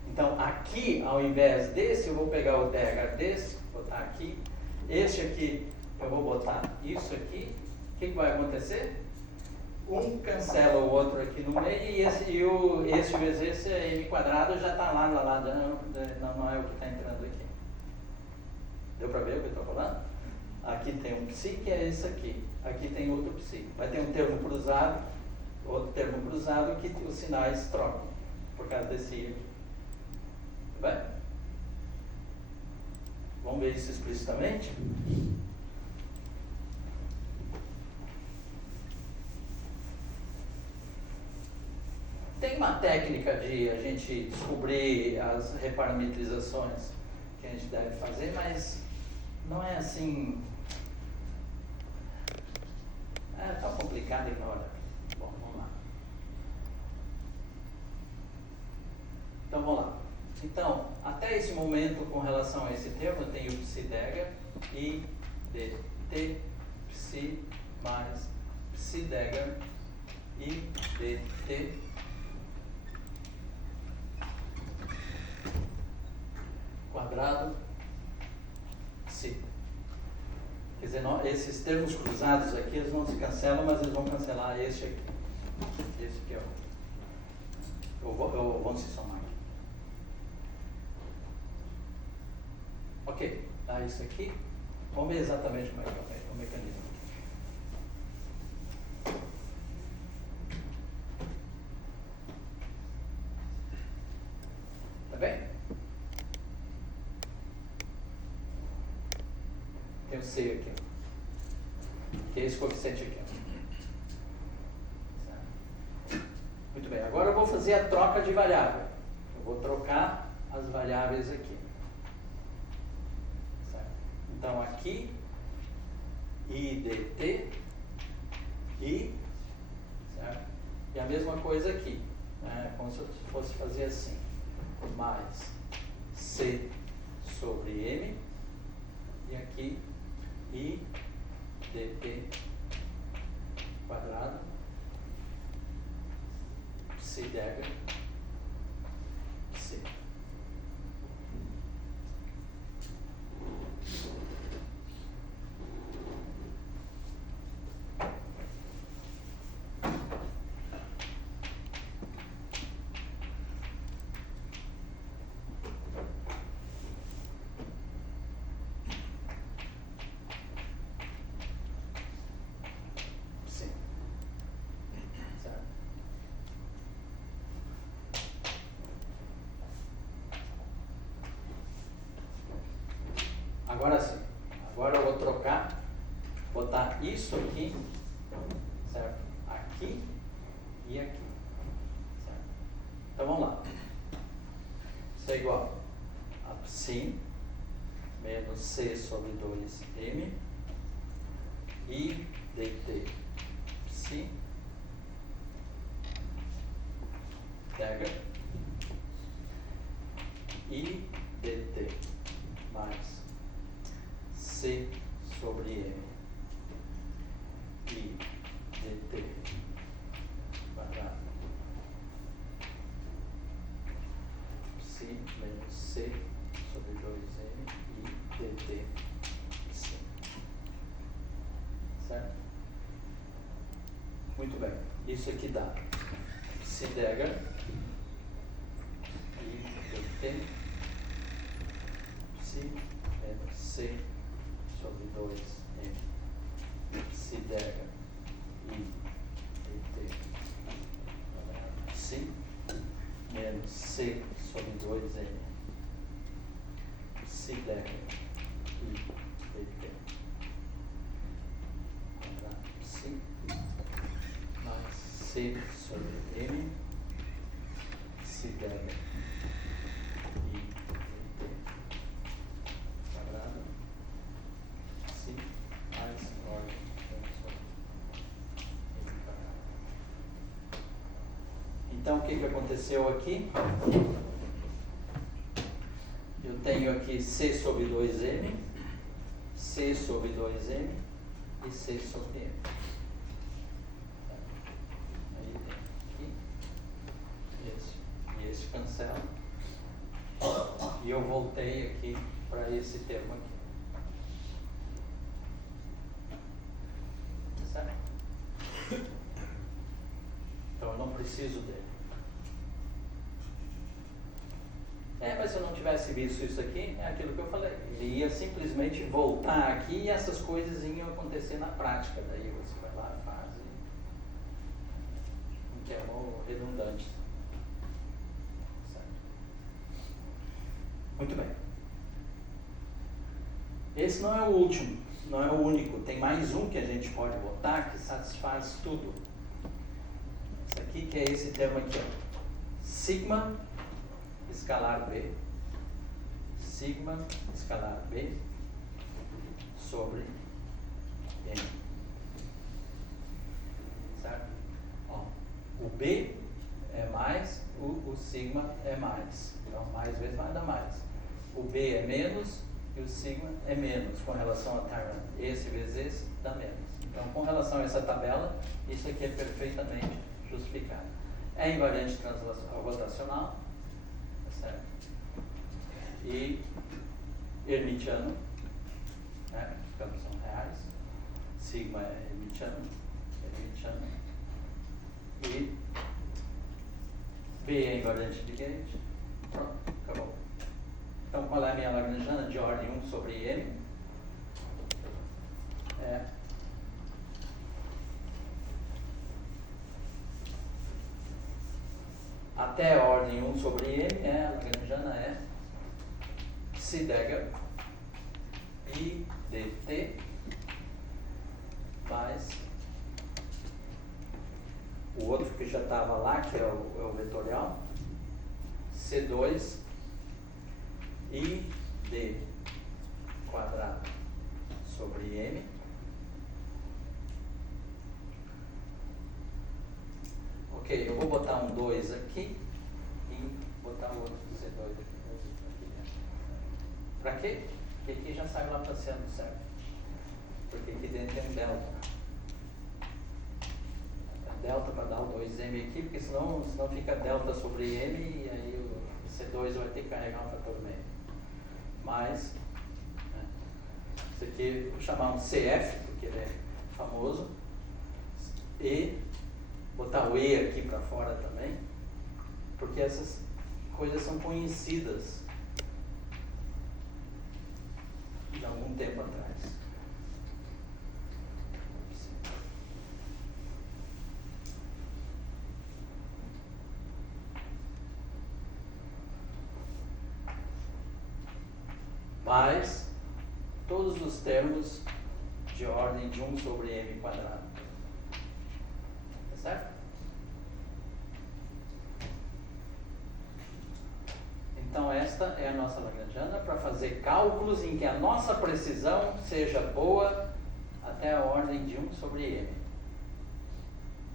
Então, aqui, ao invés desse, eu vou pegar o dh desse, botar aqui. Este aqui, eu vou botar isso aqui. O que vai acontecer? Um cancela o outro aqui no meio e esse vezes esse m quadrado já está lá, não é o que está entrando aqui. Deu para ver o que eu estou falando? Aqui tem um psi, que é esse aqui. Aqui tem outro psi. Vai ter um termo cruzado, outro termo cruzado que os sinais trocam por causa desse i aqui. Tudo bem? Vamos ver isso explicitamente? Tem uma técnica de a gente descobrir as reparametrizações que a gente deve fazer, mas não é assim. É tão complicado, ignora. Bom, vamos lá. Então vamos lá. Então, até esse momento, com relação a esse termo, eu tenho psi dega e dt psi mais psi dega e dt quadrado psi. Quer dizer, esses termos cruzados aqui, eles não se cancelam, mas eles vão cancelar este aqui. Esse aqui, vão se somar aqui. Ok, tá isso aqui. Vamos ver exatamente como é que é o mecanismo. Tá bem? Tem o C aqui, que é esse coeficiente aqui. Muito bem, agora eu vou fazer a troca de variável. Eu vou trocar as variáveis aqui. Certo? Então aqui, I dt, I, certo? E a mesma coisa aqui, né? Como se eu fosse fazer assim, mais C sobre M, e aqui I dt quadrado psi dega psi. Agora sim. Agora eu vou trocar, botar isso aqui, certo? Aqui e aqui, certo? Então vamos lá. Isso é igual a psi menos c sobre 2m e dt psi dagger e dt mais c sobre m e dt quadrado psi menos c sobre 2m e dt psi. Certo? Muito bem. Isso aqui dá psi dagger e dt psi menos c sobre 2m psi dagger e dt psi menos c sobre 2m psi dagger e dt psi mais c sobre m psi dagger e dt quadrado psi mais ordem sobre m quadrado. Então o que aconteceu aqui? Eu tenho aqui c sobre 2m, c sobre 2m e c sobre m. Aí tem aqui, esse e esse cancela. E eu voltei aqui para esse termo aqui. Certo? Então eu não preciso dele. Mas se eu não tivesse visto isso aqui, é aquilo que eu falei. Ele ia simplesmente voltar aqui e essas coisas iam acontecer na prática. Daí você vai lá e faz. Um termo redundante. Certo? Muito bem. Esse não é o último, não é o único. Tem mais um que a gente pode botar que satisfaz tudo. Esse aqui que é esse termo aqui, ó. Sigma escalar b, sigma escalar b sobre m. Certo? Ó, o b é mais, o sigma é mais. Então, mais vezes vai dar mais. O b é menos e o sigma é menos com relação a term. Esse vezes esse dá menos. Então, com relação a essa tabela, isso aqui é perfeitamente justificado. É invariante rotacional, certo? E hermitiano, né? Os campos são reais. Sigma é hermitiano. E B é invariante de Gauge. Pronto, acabou. Então, qual é a minha lagrangiana? De ordem 1 sobre M. Até a ordem 1 sobre M, a lagrangiana é psi dagger I dt mais o outro que já estava lá, que é o vetorial, C2 I d quadrado sobre M ok, eu vou botar um 2 aqui e botar o outro C2 aqui dentro. Pra quê? Porque aqui já sai lá passeando, certo? Porque aqui dentro tem um delta. Delta para dar o 2m aqui, porque senão fica delta sobre m e aí o C2 vai ter que carregar um fator meio. Mas, né, isso aqui vou chamar um CF, porque ele é famoso, e botar o E aqui para fora também, porque essas coisas são conhecidas de algum tempo atrás. Mas todos os termos de ordem de 1 sobre m quadrado. Tá certo? Então esta é a nossa lagrangiana para fazer cálculos em que a nossa precisão seja boa até a ordem de 1 sobre m.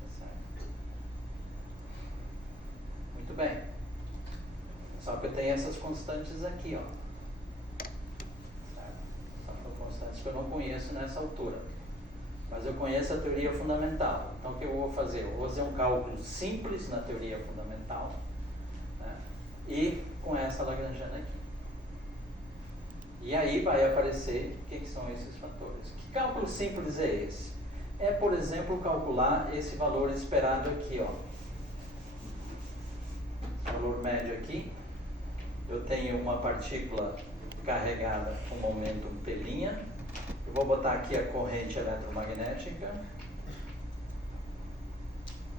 Tá certo? Muito bem. Só que eu tenho essas constantes aqui, ó. Certo? São constantes que eu não conheço nessa altura. Mas eu conheço a teoria fundamental. Então o que eu vou fazer? Eu vou fazer um cálculo simples na teoria fundamental, né? E com essa lagrangiana aqui. E aí vai aparecer o que são esses fatores. Que cálculo simples é esse? É, por exemplo, calcular esse valor esperado aqui, ó. Valor médio aqui. Eu tenho uma partícula carregada com momento P'. Eu vou botar aqui a corrente eletromagnética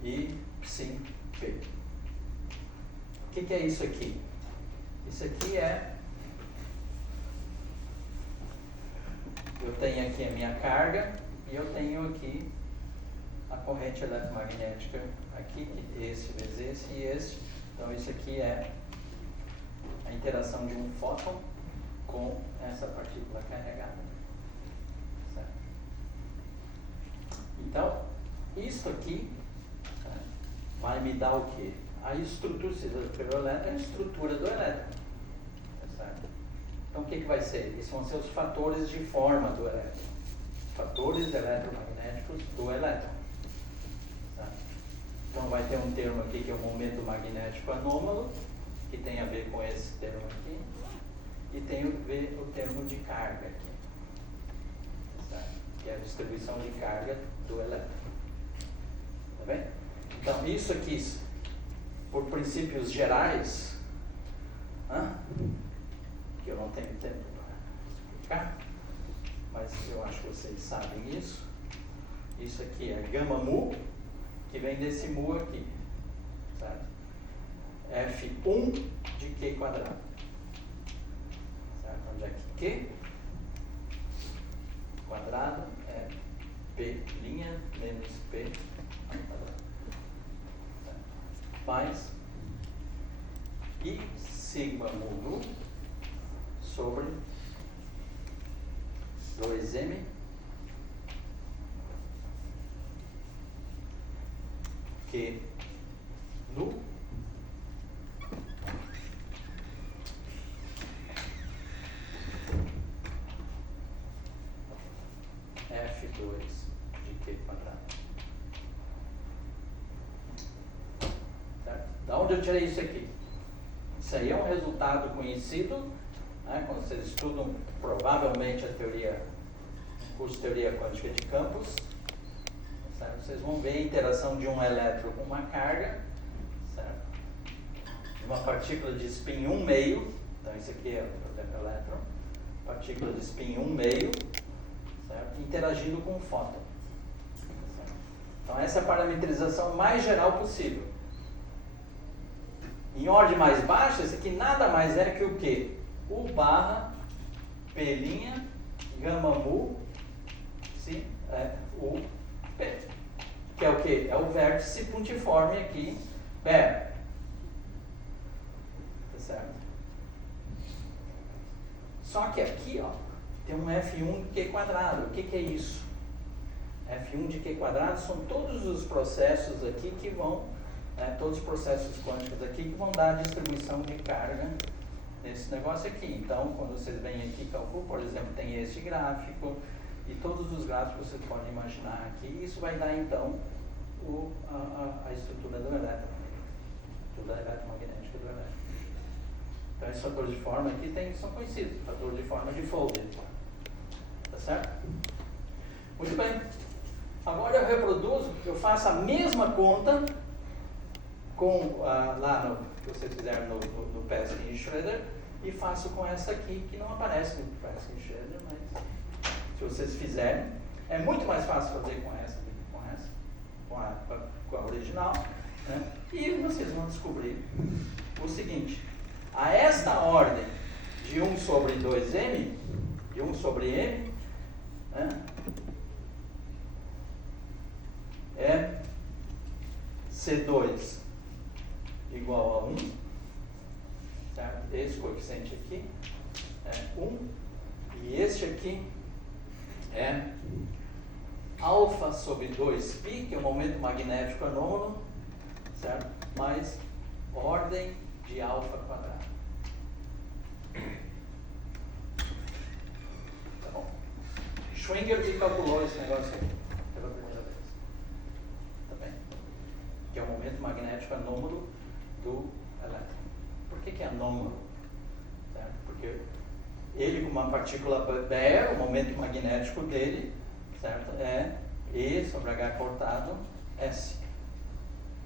e sim P. O que é isso aqui? Isso aqui é... Eu tenho aqui a minha carga e eu tenho aqui a corrente eletromagnética aqui, esse vezes esse e esse. Então isso aqui é a interação de um fóton com essa partícula carregada. Certo? Então, isso aqui, tá, vai me dar o quê? A estrutura, se do ferroelétrico, é a estrutura do elétron. Tá certo? Então, o que vai ser? Esses vão ser os fatores de forma do elétron. Fatores eletromagnéticos do elétron. Certo? Então, vai ter um termo aqui que é o momento magnético anômalo, que tem a ver com esse termo aqui, e tem o termo de carga aqui, certo? Que é a distribuição de carga do elétron. Tá bem? Então, isso aqui, por princípios gerais, que eu não tenho tempo para explicar, mas eu acho que vocês sabem isso. Isso aqui é gama mu, que vem desse mu aqui, certo? F1 de Q quadrado. Certo? Onde é que Q quadrado é P' menos P ao quadrado. Certo? Mais I sigma mu nu sobre 2m Q nu F2 de Q quadrado. Certo? Da onde eu tirei isso aqui? Isso aí é um resultado conhecido, né? Quando vocês estudam provavelmente a teoria, o curso de teoria quântica de campos, certo? Vocês vão ver a interação de um elétron com uma carga, certo? Uma partícula de spin 1,5, então isso aqui é, por exemplo, elétron, partícula de spin 1,5, certo? Interagindo com o fóton. Certo? Então essa é a parametrização mais geral possível. Em ordem mais baixa, isso aqui nada mais é que o quê? U barra P' gama mu sim, U P. Que é o quê? É o vértice pontiforme aqui, P. Tá certo? Só que aqui, ó, tem um F1 de Q quadrado. O que é isso? F1 de Q quadrado são todos os processos aqui que vão, todos os processos quânticos aqui que vão dar a distribuição de carga nesse negócio aqui. Então, quando vocês vêm aqui, calculam, por exemplo, tem este gráfico e todos os gráficos que vocês podem imaginar aqui. Isso vai dar, então, a estrutura do elétron, a estrutura eletromagnética do elétron. Então, esses fatores de forma aqui são conhecidos, fator de forma de Folder. Tá certo? Muito bem. Agora eu reproduzo, eu faço a mesma conta com, lá no que vocês fizeram no Peskin e Schroeder, e faço com essa aqui, que não aparece no Peskin e Schroeder, mas se vocês fizerem, é muito mais fácil fazer com essa do que com essa, com a original, né? E vocês vão descobrir o seguinte: a esta ordem de 1 sobre 2m, de 1 sobre m, né, é C2 igual a 1, certo? Esse coeficiente aqui é 1, e este aqui é alfa sobre 2π, que é o momento magnético anômalo, certo? Mais ordem de alfa quadrado. Tá bom? Schwinger que calculou esse negócio aqui pela primeira vez. Tá bem? Que é o momento magnético anômalo do elétron. Por que é anômalo? Certo? Porque ele, com uma partícula Baer, o momento magnético dele, certo, é E sobre H cortado S.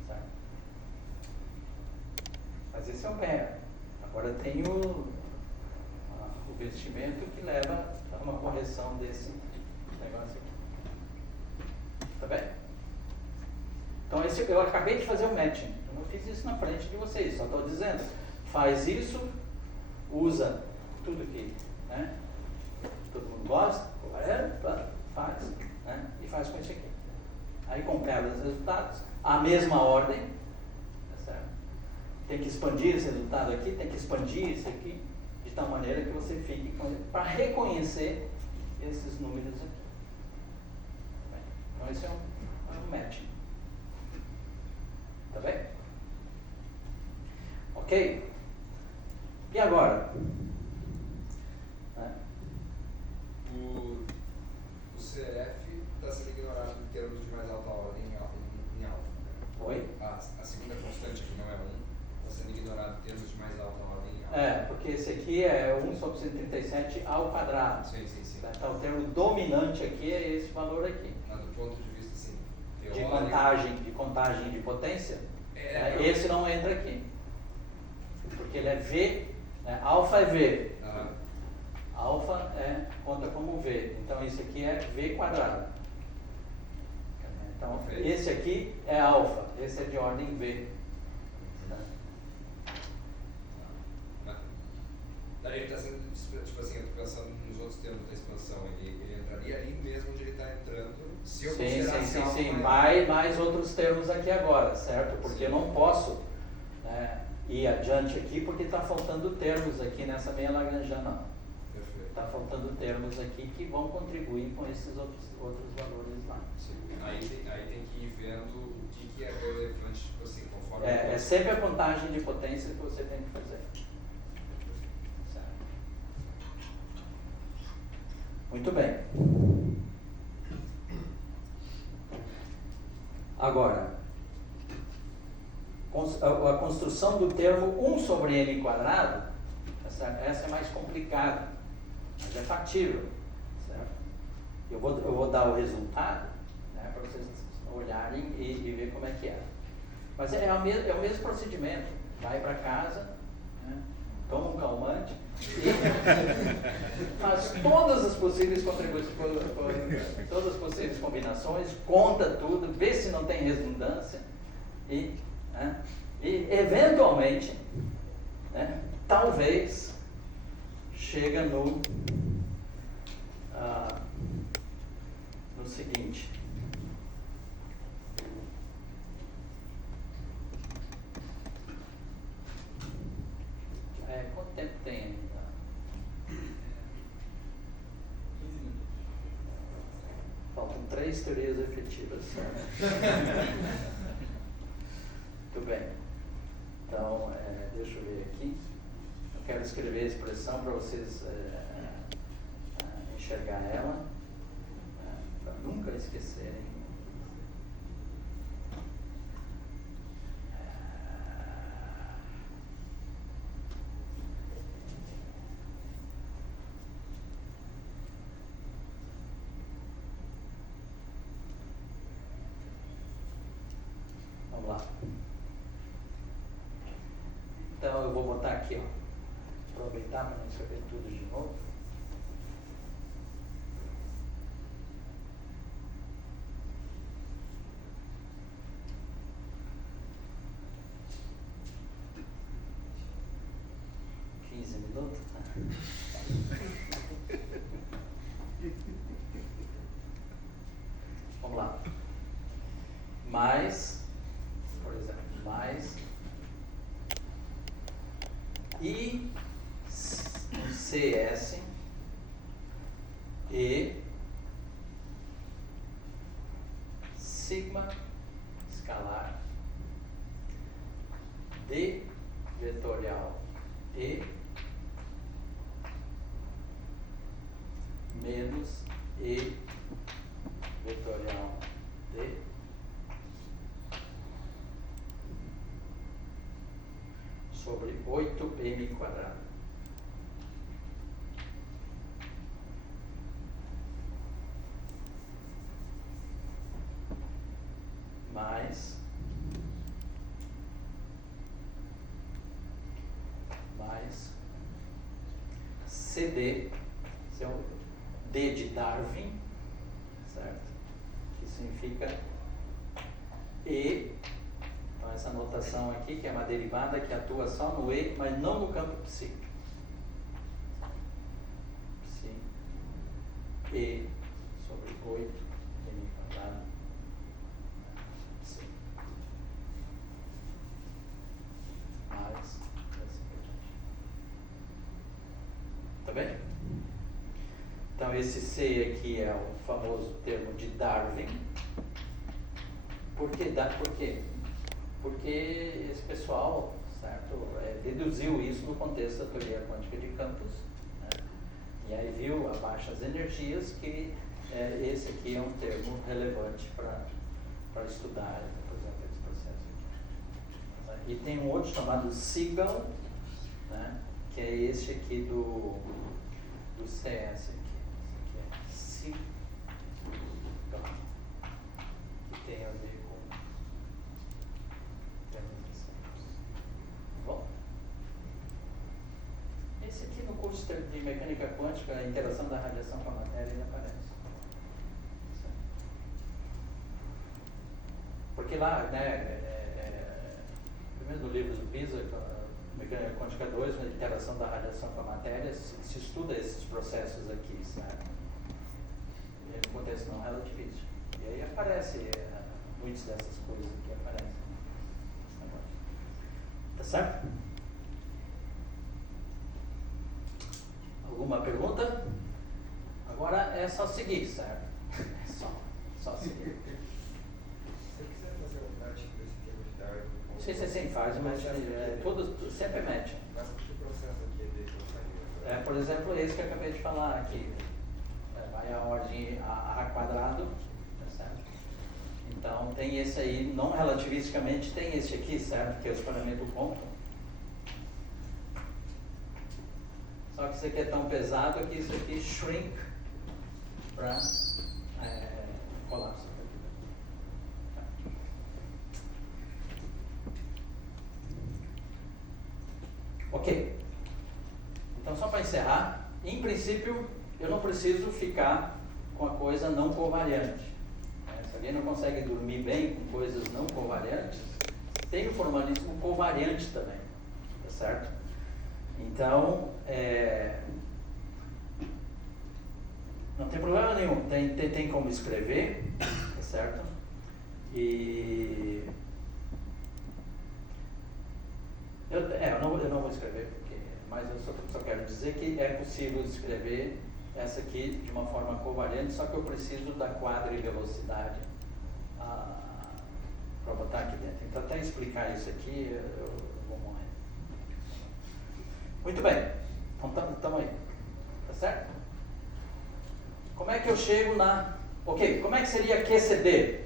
Certo? Mas esse é o Baer. Agora tem o vestimento que leva a uma correção desse negócio aqui. Tá bem? Então eu acabei de fazer o matching. Eu não fiz isso na frente de vocês, só estou dizendo. Faz isso, usa tudo que, né, todo mundo gosta, faz, né, e faz com isso aqui. Aí compara os resultados, a mesma ordem, tá certo? Tem que expandir esse resultado aqui, tem que expandir esse aqui, de tal maneira que você fique com ele, para reconhecer esses números aqui. Tá bem? Então esse é um matching. Tá bem? Ok? E agora? O CF está sendo ignorado em termos de mais alta ordem em alfa. Né? Oi? A segunda constante aqui não é 1, está sendo ignorado em termos de mais alta ordem em alfa. É, porque esse aqui é 1 sobre 137 ao quadrado. Sim, sim, sim. Então o termo dominante aqui é esse valor aqui. Mas do ponto de vista assim, De teórico, contagem de potência, É, esse não entra aqui. Porque ele é V, né? Alfa é V. Alfa conta como V. Então isso aqui é V quadrado. Então Perfeito. esse aqui é alfa, esse é de ordem V. Tá? Daí ele está sendo, tipo assim, eu estou pensando nos outros termos da expansão, ele entraria ali mesmo onde ele está entrando, se eu considerasse alfa Sim. maior. Vai mais outros termos aqui agora, certo? Porque eu não posso, né, ir adiante aqui porque está faltando termos aqui nessa meia lagrangiana. Perfeito. Está faltando termos aqui que vão contribuir com esses outros valores lá. Sim. Aí tem que ir vendo o que é relevante, tipo assim, conforme... É sempre a contagem de potência que você tem que fazer. Certo. Muito bem. Agora, a construção do termo 1 sobre m quadrado, essa é mais complicada, mas é factível, certo? Eu vou dar o resultado, né, para vocês olharem e ver como é que é. Mas é o mesmo procedimento. Vai para casa, né, toma um calmante e faz todas as possíveis contribuições, todas as possíveis combinações, conta tudo, vê se não tem redundância e eventualmente, né, talvez chega no seguinte. Quanto tempo tem ainda? 15 minutos. Faltam 3 teorias efetivas. Muito bem. Então, deixa eu ver aqui. Eu quero escrever a expressão para vocês enxergar ela, para nunca esquecerem. Vamos lá. Então eu vou botar aqui, ó. Aproveitar para não escrever tudo de novo. minutos. I, um CS, E, sigma escalar, D vetorial E, menos E vetorial D, sobre 8m². Mais CD, esse é o D de Darwin, certo? Que significa E. Então essa notação aqui, que é uma derivada que atua só no E, mas não no campo psi. Psi E sobre 8m². Psi. Mais, assim por diante. Tá bem? Então esse C aqui é o famoso termo de Darwin. Por quê? Porque esse pessoal, certo, deduziu isso no contexto da teoria quântica de campos, né? E aí viu a baixas energias que esse aqui é um termo relevante para estudar, por exemplo, esse processo aqui. E tem um outro chamado Sigal, né? Que é esse aqui do CS aqui. Esse aqui é Sigal, que tem a ver com bom, esse aqui no curso de mecânica quântica, a interação da radiação com a matéria, ele aparece. Porque lá, né, primeiro no livro do Pisa, Mecânica Quântica 2, a interação da radiação com a matéria, se estuda esses processos aqui, certo? E no contexto não relativístico. E aí aparece, muitas dessas coisas aqui aparecem. Tá certo? Alguma pergunta? Agora é só seguir, certo? É só seguir. Se eu quiser fazer um prático desse termo de Darwin... Não sei se assim faz, mas tudo sempre mete. Mas o processo aqui é deixa eu sair. Por exemplo, esse que eu acabei de falar aqui. Vai a ordem A², tá certo? Então tem esse aí, não relativisticamente, tem esse aqui, certo? Que é o espalhamento quântico. Só que isso aqui é tão pesado que isso aqui shrink para colapso. Ok. Então, só para encerrar, em princípio, eu não preciso ficar com a coisa não covariante. Se alguém não consegue dormir bem com coisas não covariantes, tem o formalismo covariante também, tá certo? Então, não tem problema nenhum, tem como escrever, tá certo? E eu não vou escrever, mas eu só quero dizer que é possível escrever essa aqui de uma forma covariante, só que eu preciso da quadrivelocidade para botar aqui dentro. Então, até explicar isso aqui, eu vou morrer. Muito bem, então estamos aí, tá certo? Como é que eu chego Ok, como é que seria QCD?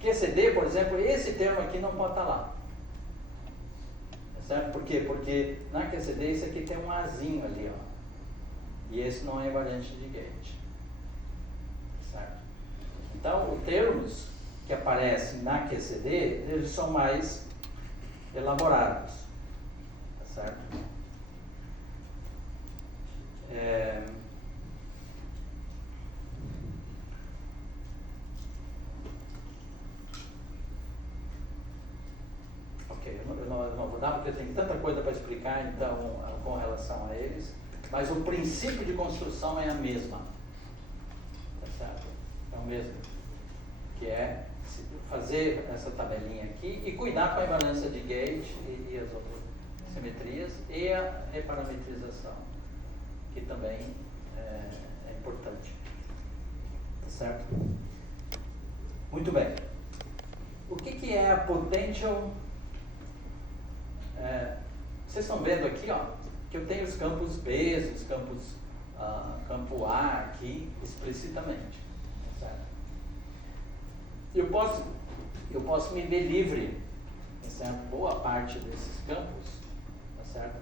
QCD, por exemplo, esse termo aqui não pode estar lá. Certo? Por quê? Porque na QCD isso aqui tem um Azinho ali, ó. E esse não é invariante de gate. Certo? Então, os termos que aparecem na QCD, eles são mais elaborados. Tá certo? Ok, eu não vou dar porque tem tanta coisa para explicar, então, com relação a eles, mas o princípio de construção é a mesma, tá certo? É o mesmo, que é fazer essa tabelinha aqui e cuidar com a invariância de gate e as outras, simetrias e a reparametrização, que também é importante. Tá certo? Muito bem. O que é a potential? Vocês estão vendo aqui, ó, que eu tenho os campos B, os campos campo A aqui explicitamente. Tá certo? Eu posso me ver livre, tá certo? Boa parte desses campos, tá certo?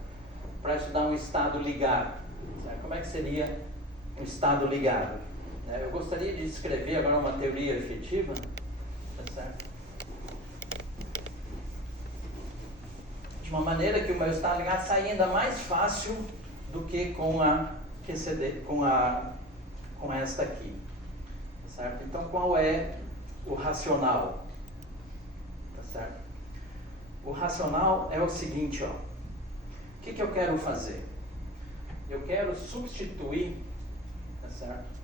Para estudar um estado ligado. Tá certo? Como é que seria um estado ligado? Eu gostaria de escrever agora uma teoria efetiva, tá certo? De uma maneira que o meu estado ligado saia ainda mais fácil do que com esta aqui, tá certo? Então, qual é o racional? Tá certo? O racional é o seguinte, ó. O que eu quero fazer? Eu quero substituir, tá certo?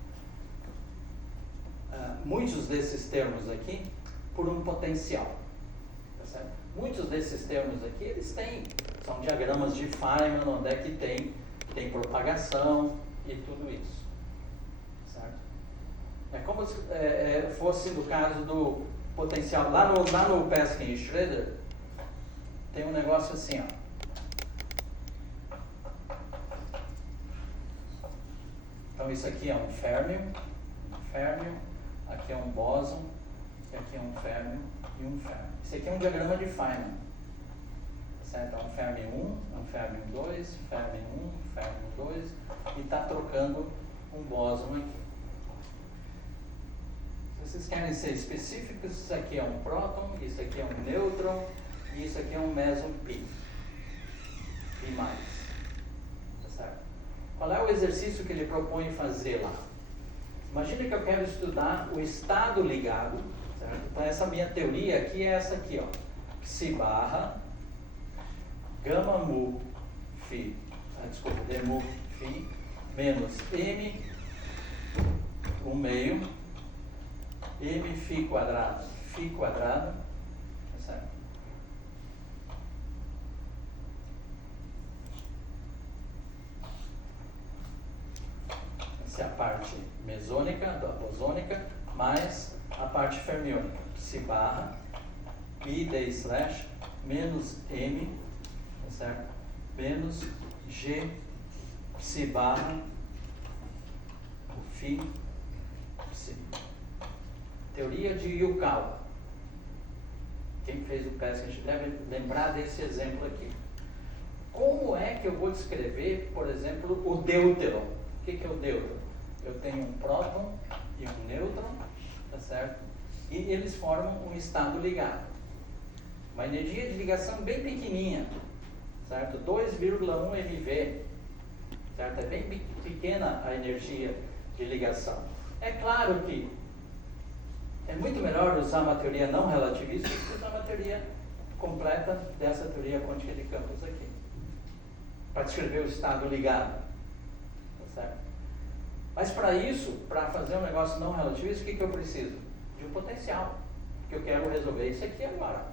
Muitos desses termos aqui por um potencial, tá certo? Muitos desses termos aqui, são diagramas de Feynman, onde é que tem propagação e tudo isso, certo? É como se fosse no caso do potencial, lá no Peskin e Schroeder, tem um negócio assim, ó. Então isso aqui é um férmio, aqui é um bóson, e aqui é um férmio e um férmio. Isso aqui é um diagrama de Feynman. Certo? É um férmio 1, um férmio 2, férmio 1, férmio 2, e está trocando um bóson aqui. Se vocês querem ser específicos, isso aqui é um próton, isso aqui é um nêutron, e isso aqui é um meson pi. Pi mais. Tá certo? Qual é o exercício que ele propõe fazer lá? Imagina que eu quero estudar o estado ligado, certo? Então essa minha teoria aqui é essa aqui, ó. Psi barra, gama mu phi, d mu phi, menos m, 1 meio, m phi quadrado, tá certo? Essa é a parte mesônica, da bosônica, mais a parte fermiônica. Psi barra, i d slash, menos m, tá certo? Menos g, psi barra, phi, psi. Teoria de Yukawa. Quem fez o Peskin deve lembrar desse exemplo aqui. Como é que eu vou descrever, por exemplo, o deuteron? O que é o deuteron? Eu tenho um próton e um nêutron, tá certo? E eles formam um estado ligado. Uma energia de ligação bem pequenininha, certo? 2,1 MV, certo? É bem pequena a energia de ligação. É claro que é muito melhor usar uma teoria não relativista do que usar uma teoria completa dessa teoria quântica de campos aqui, para descrever o estado ligado, tá certo? Mas para isso, para fazer um negócio não relativista, o que eu preciso? De um potencial, porque eu quero resolver isso aqui agora.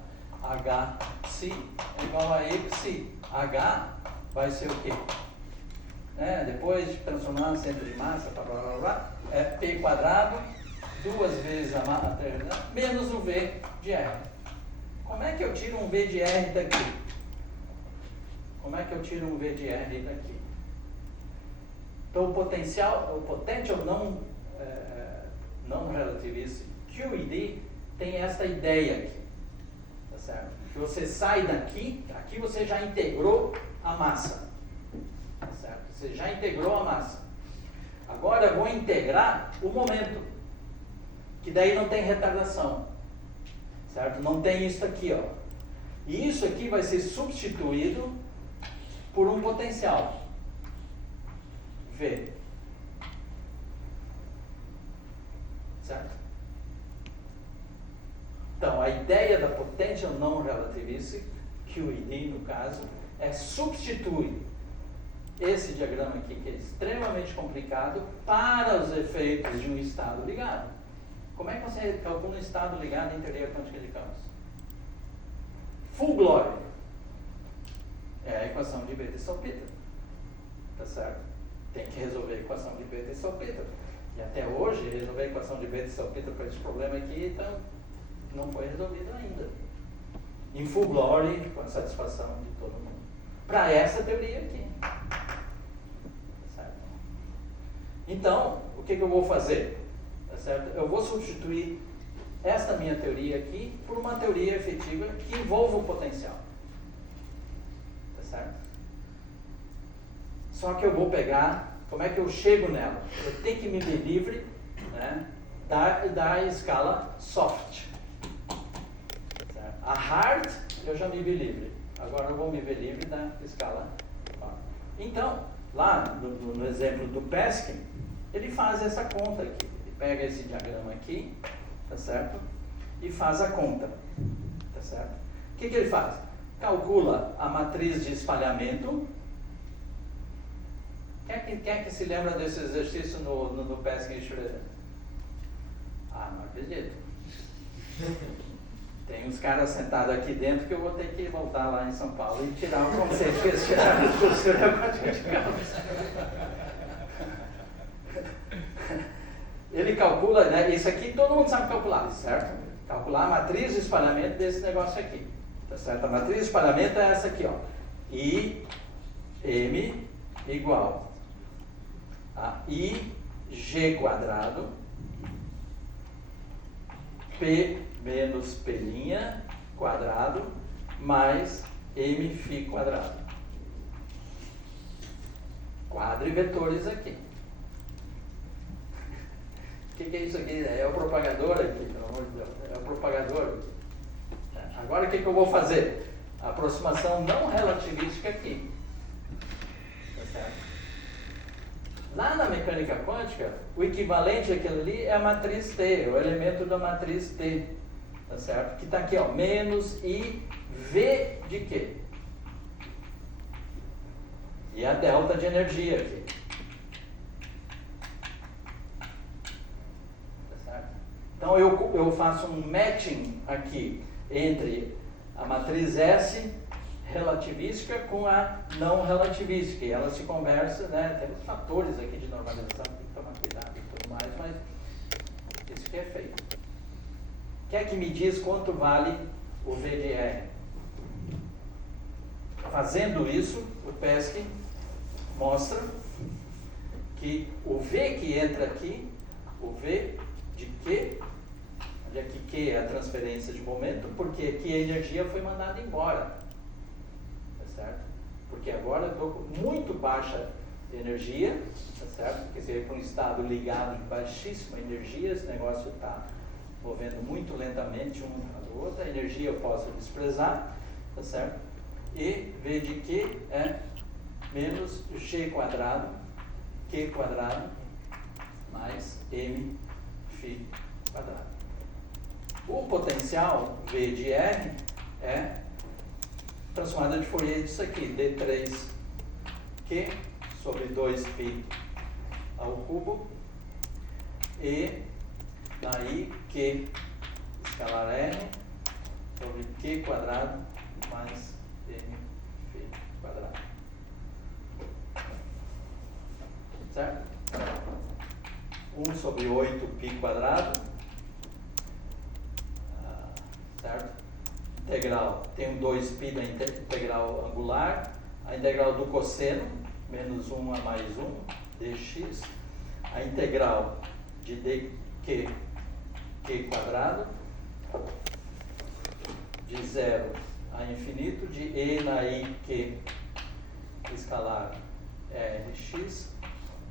H psi é igual a E psi. H vai ser o quê? Depois de transformar no centro de massa, blá, blá, blá, blá, é P quadrado, 2 vezes a massa, menos o V de R. Como é que eu tiro um V de R daqui? Como é que eu tiro um V de R daqui? Então o potential não relativista QED tem essa ideia aqui, tá certo? Que você sai daqui, aqui você já integrou a massa, tá certo? Você já integrou a massa. Agora eu vou integrar o momento, que daí não tem retardação, certo? Não tem isso aqui, ó. E isso aqui vai ser substituído por um potencial. V. Certo? Então, a ideia da potential não relativista, QED no caso, é substituir esse diagrama aqui, que é extremamente complicado, para os efeitos de um estado ligado. Como é que você calcula um estado ligado em teoria quântica de campos? Full glory. É Salpeter. Tá certo? Tem que resolver a equação de beta e Salpeter. E até hoje, resolver a equação de beta e Salpeter para esse problema aqui, então, não foi resolvido ainda. Em full glory, com a satisfação de todo mundo. Para essa teoria aqui. Tá certo? Então, o que eu vou fazer? Tá certo? Eu vou substituir esta minha teoria aqui por uma teoria efetiva que envolva o potencial. Tá certo? Só que eu vou pegar, como é que eu chego nela? Eu tenho que me ver livre, né, da escala soft. Certo? A hard, eu já me vi livre. Agora eu vou me ver livre da escala hard. Então, lá no exemplo do Peskin, ele faz essa conta aqui. Ele pega esse diagrama aqui, tá certo? E faz a conta, tá certo? O que ele faz? Calcula a matriz de espalhamento. Quem é que se lembra desse exercício no Peskin e Schroeder? Ah, não acredito. Tem uns caras sentados aqui dentro que eu vou ter que voltar lá em São Paulo e tirar o conceito que eles tiraram do curso de quântica de campos. Ele calcula, né? Isso aqui todo mundo sabe calcular, certo? Calcular a matriz de espalhamento desse negócio aqui. Tá certo? A matriz de espalhamento é essa aqui, ó. I, M igual a IG quadrado P menos P' quadrado mais Mφ quadrado. Quadrivetores aqui. O que é isso aqui? É o propagador aqui, pelo amor de Deus. É o propagador. Agora o que eu vou fazer? A aproximação não relativística aqui. Tá certo? Lá na mecânica quântica, o equivalente àquilo ali é a matriz T, o elemento da matriz T. Tá certo? Que está aqui, ó, menos I, V de quê? E a delta de energia aqui. Então eu faço um matching aqui entre a matriz S relativística com a não relativística. E ela se conversa, né? Temos fatores aqui de normalização, tem que tomar cuidado e tudo mais, mas isso que é feito. Quem é que me diz quanto vale o V de R? Fazendo isso, o Peskin mostra que o V que entra aqui, o V de Q, onde é que Q é a transferência de momento, porque aqui a energia foi mandada embora, tá certo? Porque agora eu estou com muito baixa energia, tá certo? Porque você vai para um estado ligado de baixíssima energia, esse negócio está movendo muito lentamente um ao outro, a energia eu posso desprezar, tá certo? E V de Q é menos G quadrado, Q quadrado, mais M φ quadrado. O potencial V de R é transformada de Fourier disso aqui, D3Q sobre 2π ao cubo e daí Q escalar R sobre Q quadrado mais M φ quadrado. Certo? 1 sobre 8π quadrado, certo? Integral, tem um 2π da integral angular, a integral do cosseno, menos 1 a mais 1, dx, a integral de dq q quadrado, de 0 a infinito, de e na i q escalar rx,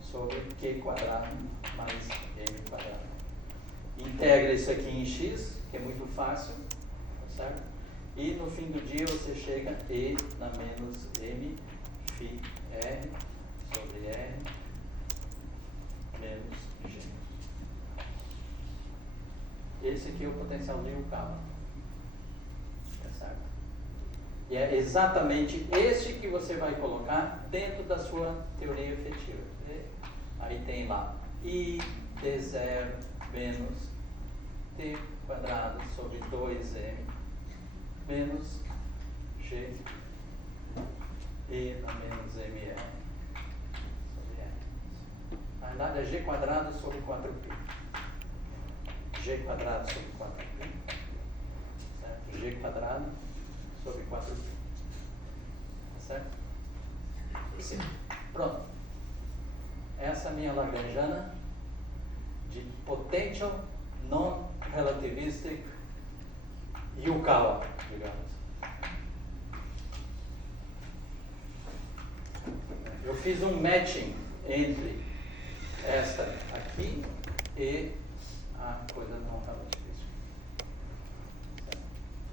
sobre q quadrado mais m quadrado. Integra isso aqui em x, que é muito fácil, tá certo? E no fim do dia você chega e na menos m φ r sobre r menos g. Esse aqui é o potencial de Yukawa, tá certo? E é exatamente este que você vai colocar dentro da sua teoria efetiva. Aí tem lá I d0 menos t quadrado sobre 2m menos g E a menos MR sobre R. Na verdade é G quadrado sobre 4π. G quadrado sobre 4π. Certo? G quadrado sobre 4π. Tá certo? Sim. Pronto. Essa é a minha Lagrangiana de potential non-relativistic Yukawa, digamos. Eu fiz um matching entre esta aqui e a coisa não relativística.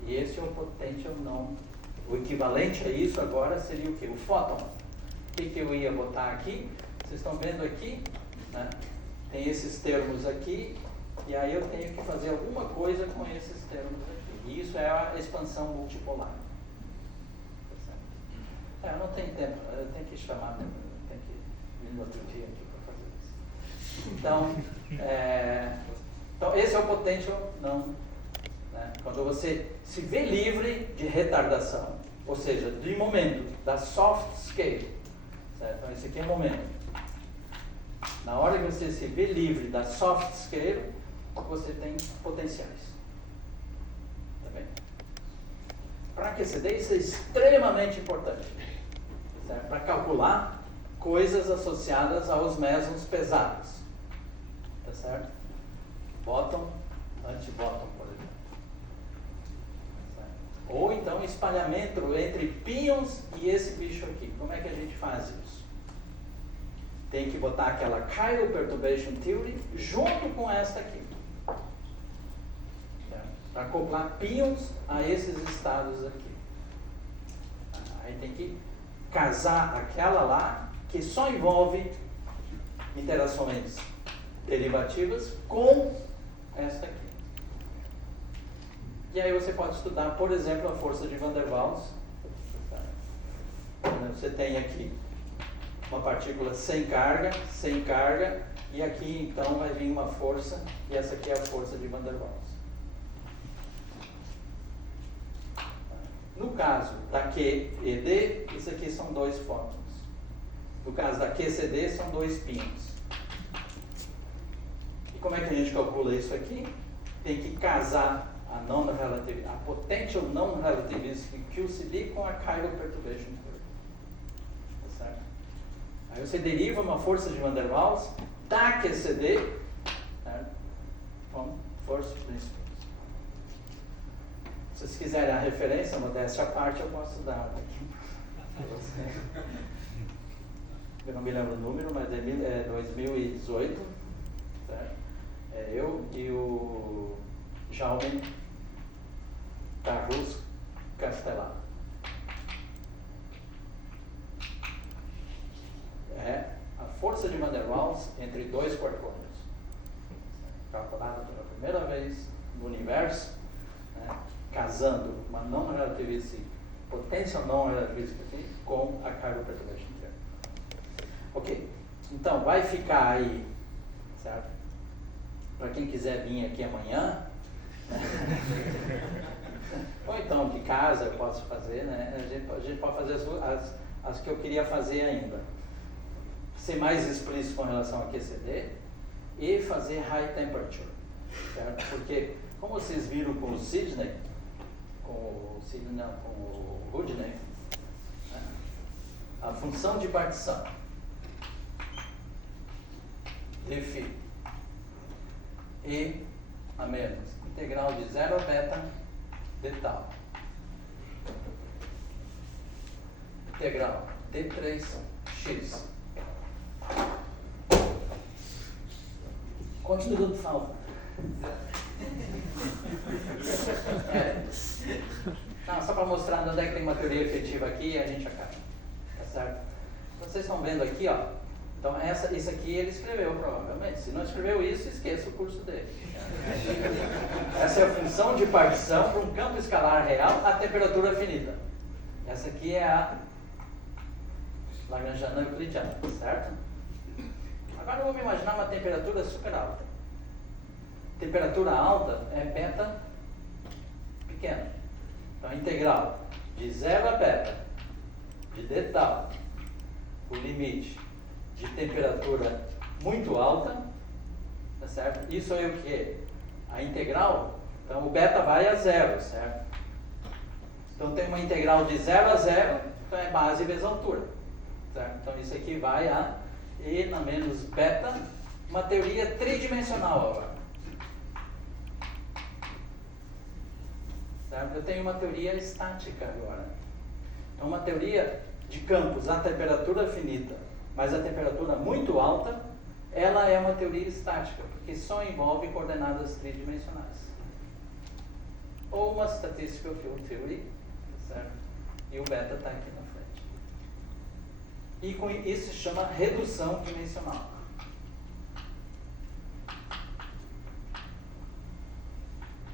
E esse é o potential não. O equivalente a isso agora seria o quê? O fóton. O que eu ia botar aqui? Vocês estão vendo aqui, né? Tem esses termos aqui, e aí eu tenho que fazer alguma coisa com esses termos aqui. E isso é a expansão multipolar. Eu não tenho tempo, eu tenho que chamar, tenho que vir no outro dia aqui para fazer isso. Então, esse é o potential não. Né? Quando você se vê livre de retardação, ou seja, de momento, da soft scale. Certo? Então, esse aqui é o momento. Na hora que você se vê livre da soft scale, você tem potenciais. Tá bem? Para QCD, isso é extremamente importante. Para calcular coisas associadas aos mesons pesados. Tá certo? Bottom, anti-bottom, por exemplo. Tá certo? Ou então espalhamento entre pions e esse bicho aqui. Como é que a gente faz isso? Tem que botar aquela chiral perturbation theory junto com esta aqui. Para acoplar pions a esses estados aqui. Aí tem que casar aquela lá, que só envolve interações derivativas, com esta aqui. E aí você pode estudar, por exemplo, a força de Van der Waals. Você tem aqui uma partícula sem carga, e aqui então vai vir uma força, e essa aqui é a força de Van der Waals. No caso da QED, isso aqui são 2 fótons. No caso da QCD, são 2 pions. E como é que a gente calcula isso aqui? Tem que casar a potential non-relativistic QCD com a chiral perturbation theory. Tá certo? Aí você deriva uma força de Van der Waals da QCD, certo? Com first principles. Se vocês quiserem a referência, modéstia à parte, eu posso dar aqui para você. Eu não me lembro o número, mas é 2018. Certo? É eu e o Jaume Carlos Castelar. É a força de Van der Waals entre 2 quarkônios. Calculada pela primeira vez no universo, né? Casando uma não relativística, potência não relativística aqui, com a chiral perturbation theory. Ok, então vai ficar aí, certo? Para quem quiser vir aqui amanhã, né? Ou então de casa eu posso fazer, né? A gente pode fazer as que eu queria fazer ainda. Ser mais explícito com relação a QCD e fazer high temperature, certo? Porque, como vocês viram com o Sidney, com o Rudney, né? A função de partição de φ e a menos integral de 0 a beta de tal integral d3x. Quantos minutos faltam? Não, só para mostrar onde é que tem uma teoria efetiva aqui e a gente acaba. Tá certo? Então, vocês estão vendo aqui, ó. Então, isso aqui ele escreveu provavelmente. Se não escreveu isso, esqueça o curso dele. Essa é a função de partição para um campo escalar real a temperatura finita. Essa aqui é a Lagrangiana euclidiana, certo? Agora vamos imaginar uma temperatura super alta. Temperatura alta é beta pequena. Então, a integral de 0 a beta de D tal, o limite de temperatura muito alta, tá certo? Isso é o que? A integral, então o beta vai a zero, certo? Então tem uma integral de 0 a 0, então é base vezes altura, certo? Então isso aqui vai a E na menos beta, uma teoria tridimensional agora. Certo? Eu tenho uma teoria estática agora. É uma teoria de campos a temperatura finita, mas a temperatura muito alta, ela é uma teoria estática, porque só envolve coordenadas tridimensionais. Ou uma statistical field theory, certo? E o beta está aqui na frente. E com isso se chama redução dimensional.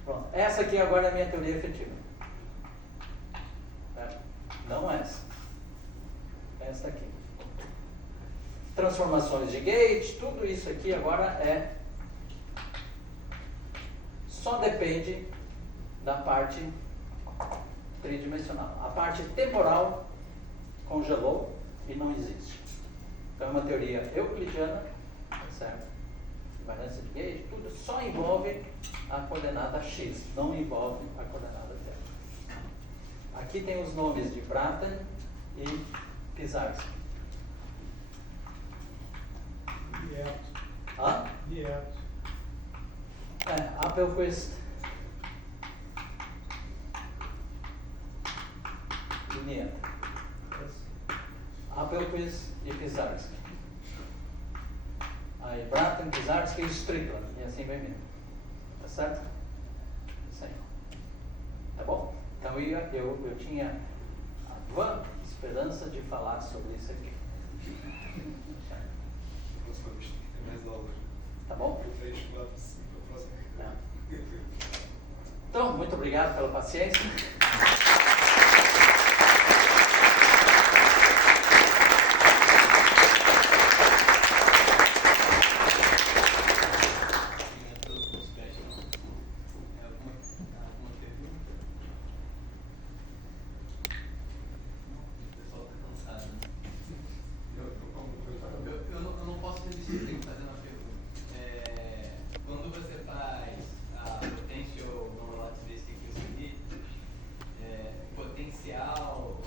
Pronto. Essa aqui agora é a minha teoria efetiva. Certo? Não essa. Essa aqui. Transformações de gauge, tudo isso aqui agora só depende da parte tridimensional. A parte temporal congelou e não existe. Então é uma teoria euclidiana, certo? Invariância de gauge, tudo só envolve a coordenada x, não envolve a coordenada z. Aqui tem os nomes de Bratan e Pisarski. Nieto. Appelquist e Nieto. Appelquist e Pisarski. Aí Bratan, Pisarski e Strickland, e assim vai mesmo. Tá certo? Isso aí. Tá bom? Então eu tinha a vã esperança de falar sobre isso aqui. Próxima vez tem mais aula. Tá bom? 3, 4, 5, a próxima. Então, muito obrigado pela paciência. Eu não posso resistir, tenho que fazer uma pergunta. Quando você faz a potential non-relativistic QCD, potencial,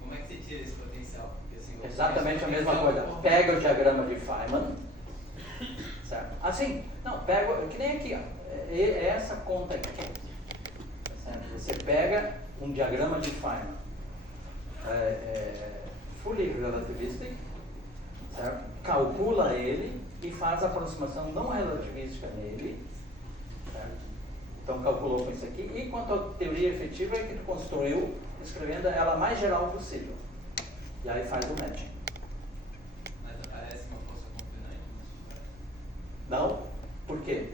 como é que você tira esse potencial? Porque, assim, Exatamente a mesma coisa. Pega o diagrama de Feynman, certo? Assim, não, pega, que nem aqui, ó. É essa conta aqui, certo? Você pega um diagrama de Feynman, fully relativistic, certo? Calcula ele e faz a aproximação não relativística nele, certo? Então calculou com isso aqui. E quanto à teoria efetiva é que tu construiu escrevendo ela mais geral possível. E aí faz o matching. Mas aparece uma força confinante? Não? Por quê?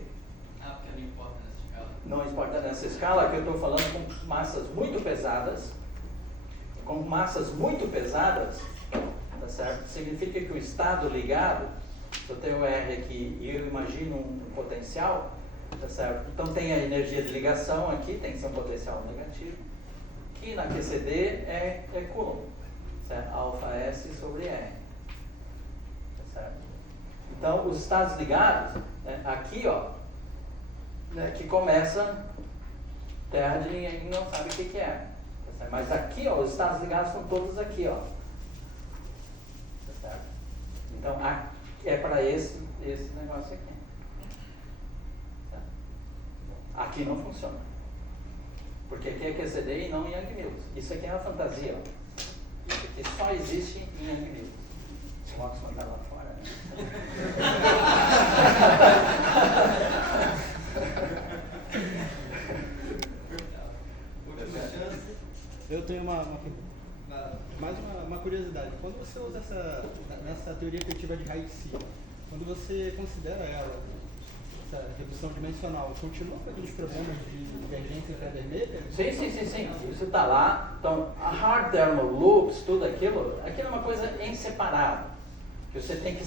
Porque não importa nessa escala. Não importa nessa escala que eu estou falando com massas muito pesadas. Com massas muito pesadas, tá certo? Significa que o estado ligado, eu tenho o R aqui e eu imagino um potencial, tá certo? Então tem a energia de ligação aqui, tem que ser um potencial negativo, que na QCD é Coulomb, certo? Alfa S sobre R, tá certo? Então os estados ligados, né, aqui ó, né, que começa terra de ninguém não sabe o que é. Mas aqui, ó, os estados ligados são todos aqui, ó. Tá certo? Então, é para esse negócio aqui. Certo? Aqui não funciona. Porque aqui é QCD e não Young-Mills. Isso aqui é uma fantasia, ó. Isso aqui só existe em Young-Mills. O Oxford está lá fora, né? Eu tenho mais uma curiosidade. Quando você usa nessa teoria efetiva de raio de si, quando você considera ela, essa redução dimensional, continua com aqueles problemas de divergência intervermelha? Sim. Isso está lá. Então, a hard thermal loops, tudo aquilo é uma coisa em separado. Que você tem que...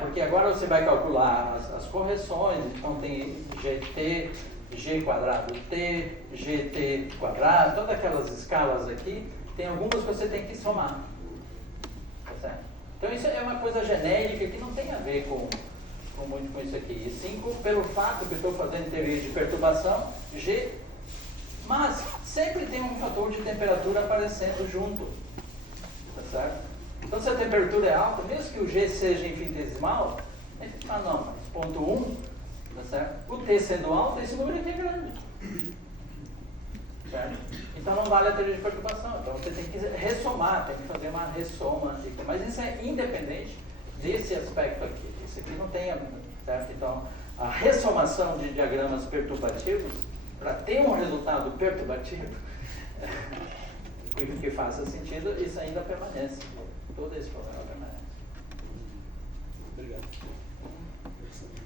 porque agora você vai calcular as correções, então tem GT, G quadrado T, GT quadrado, todas aquelas escalas aqui, tem algumas que você tem que somar. Tá certo? Então isso é uma coisa genérica que não tem a ver muito com isso aqui. E sim pelo fato que eu estou fazendo teoria de perturbação, G, mas sempre tem um fator de temperatura aparecendo junto. Tá certo? Então se a temperatura é alta, mesmo que o G seja infinitesimal, não, mas ponto 1, tá certo? O T sendo alto, esse número aqui é grande. Certo? Então não vale a teoria de perturbação. Então você tem que ressomar, tem que fazer uma ressoma. Mas isso é independente desse aspecto aqui. Esse aqui não tem, certo? Então a ressomação de diagramas perturbativos, para ter um resultado perturbativo, que faça sentido, isso ainda permanece. Todo esse problema permanece. Obrigado.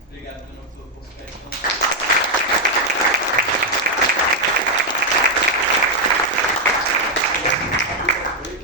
Obrigado.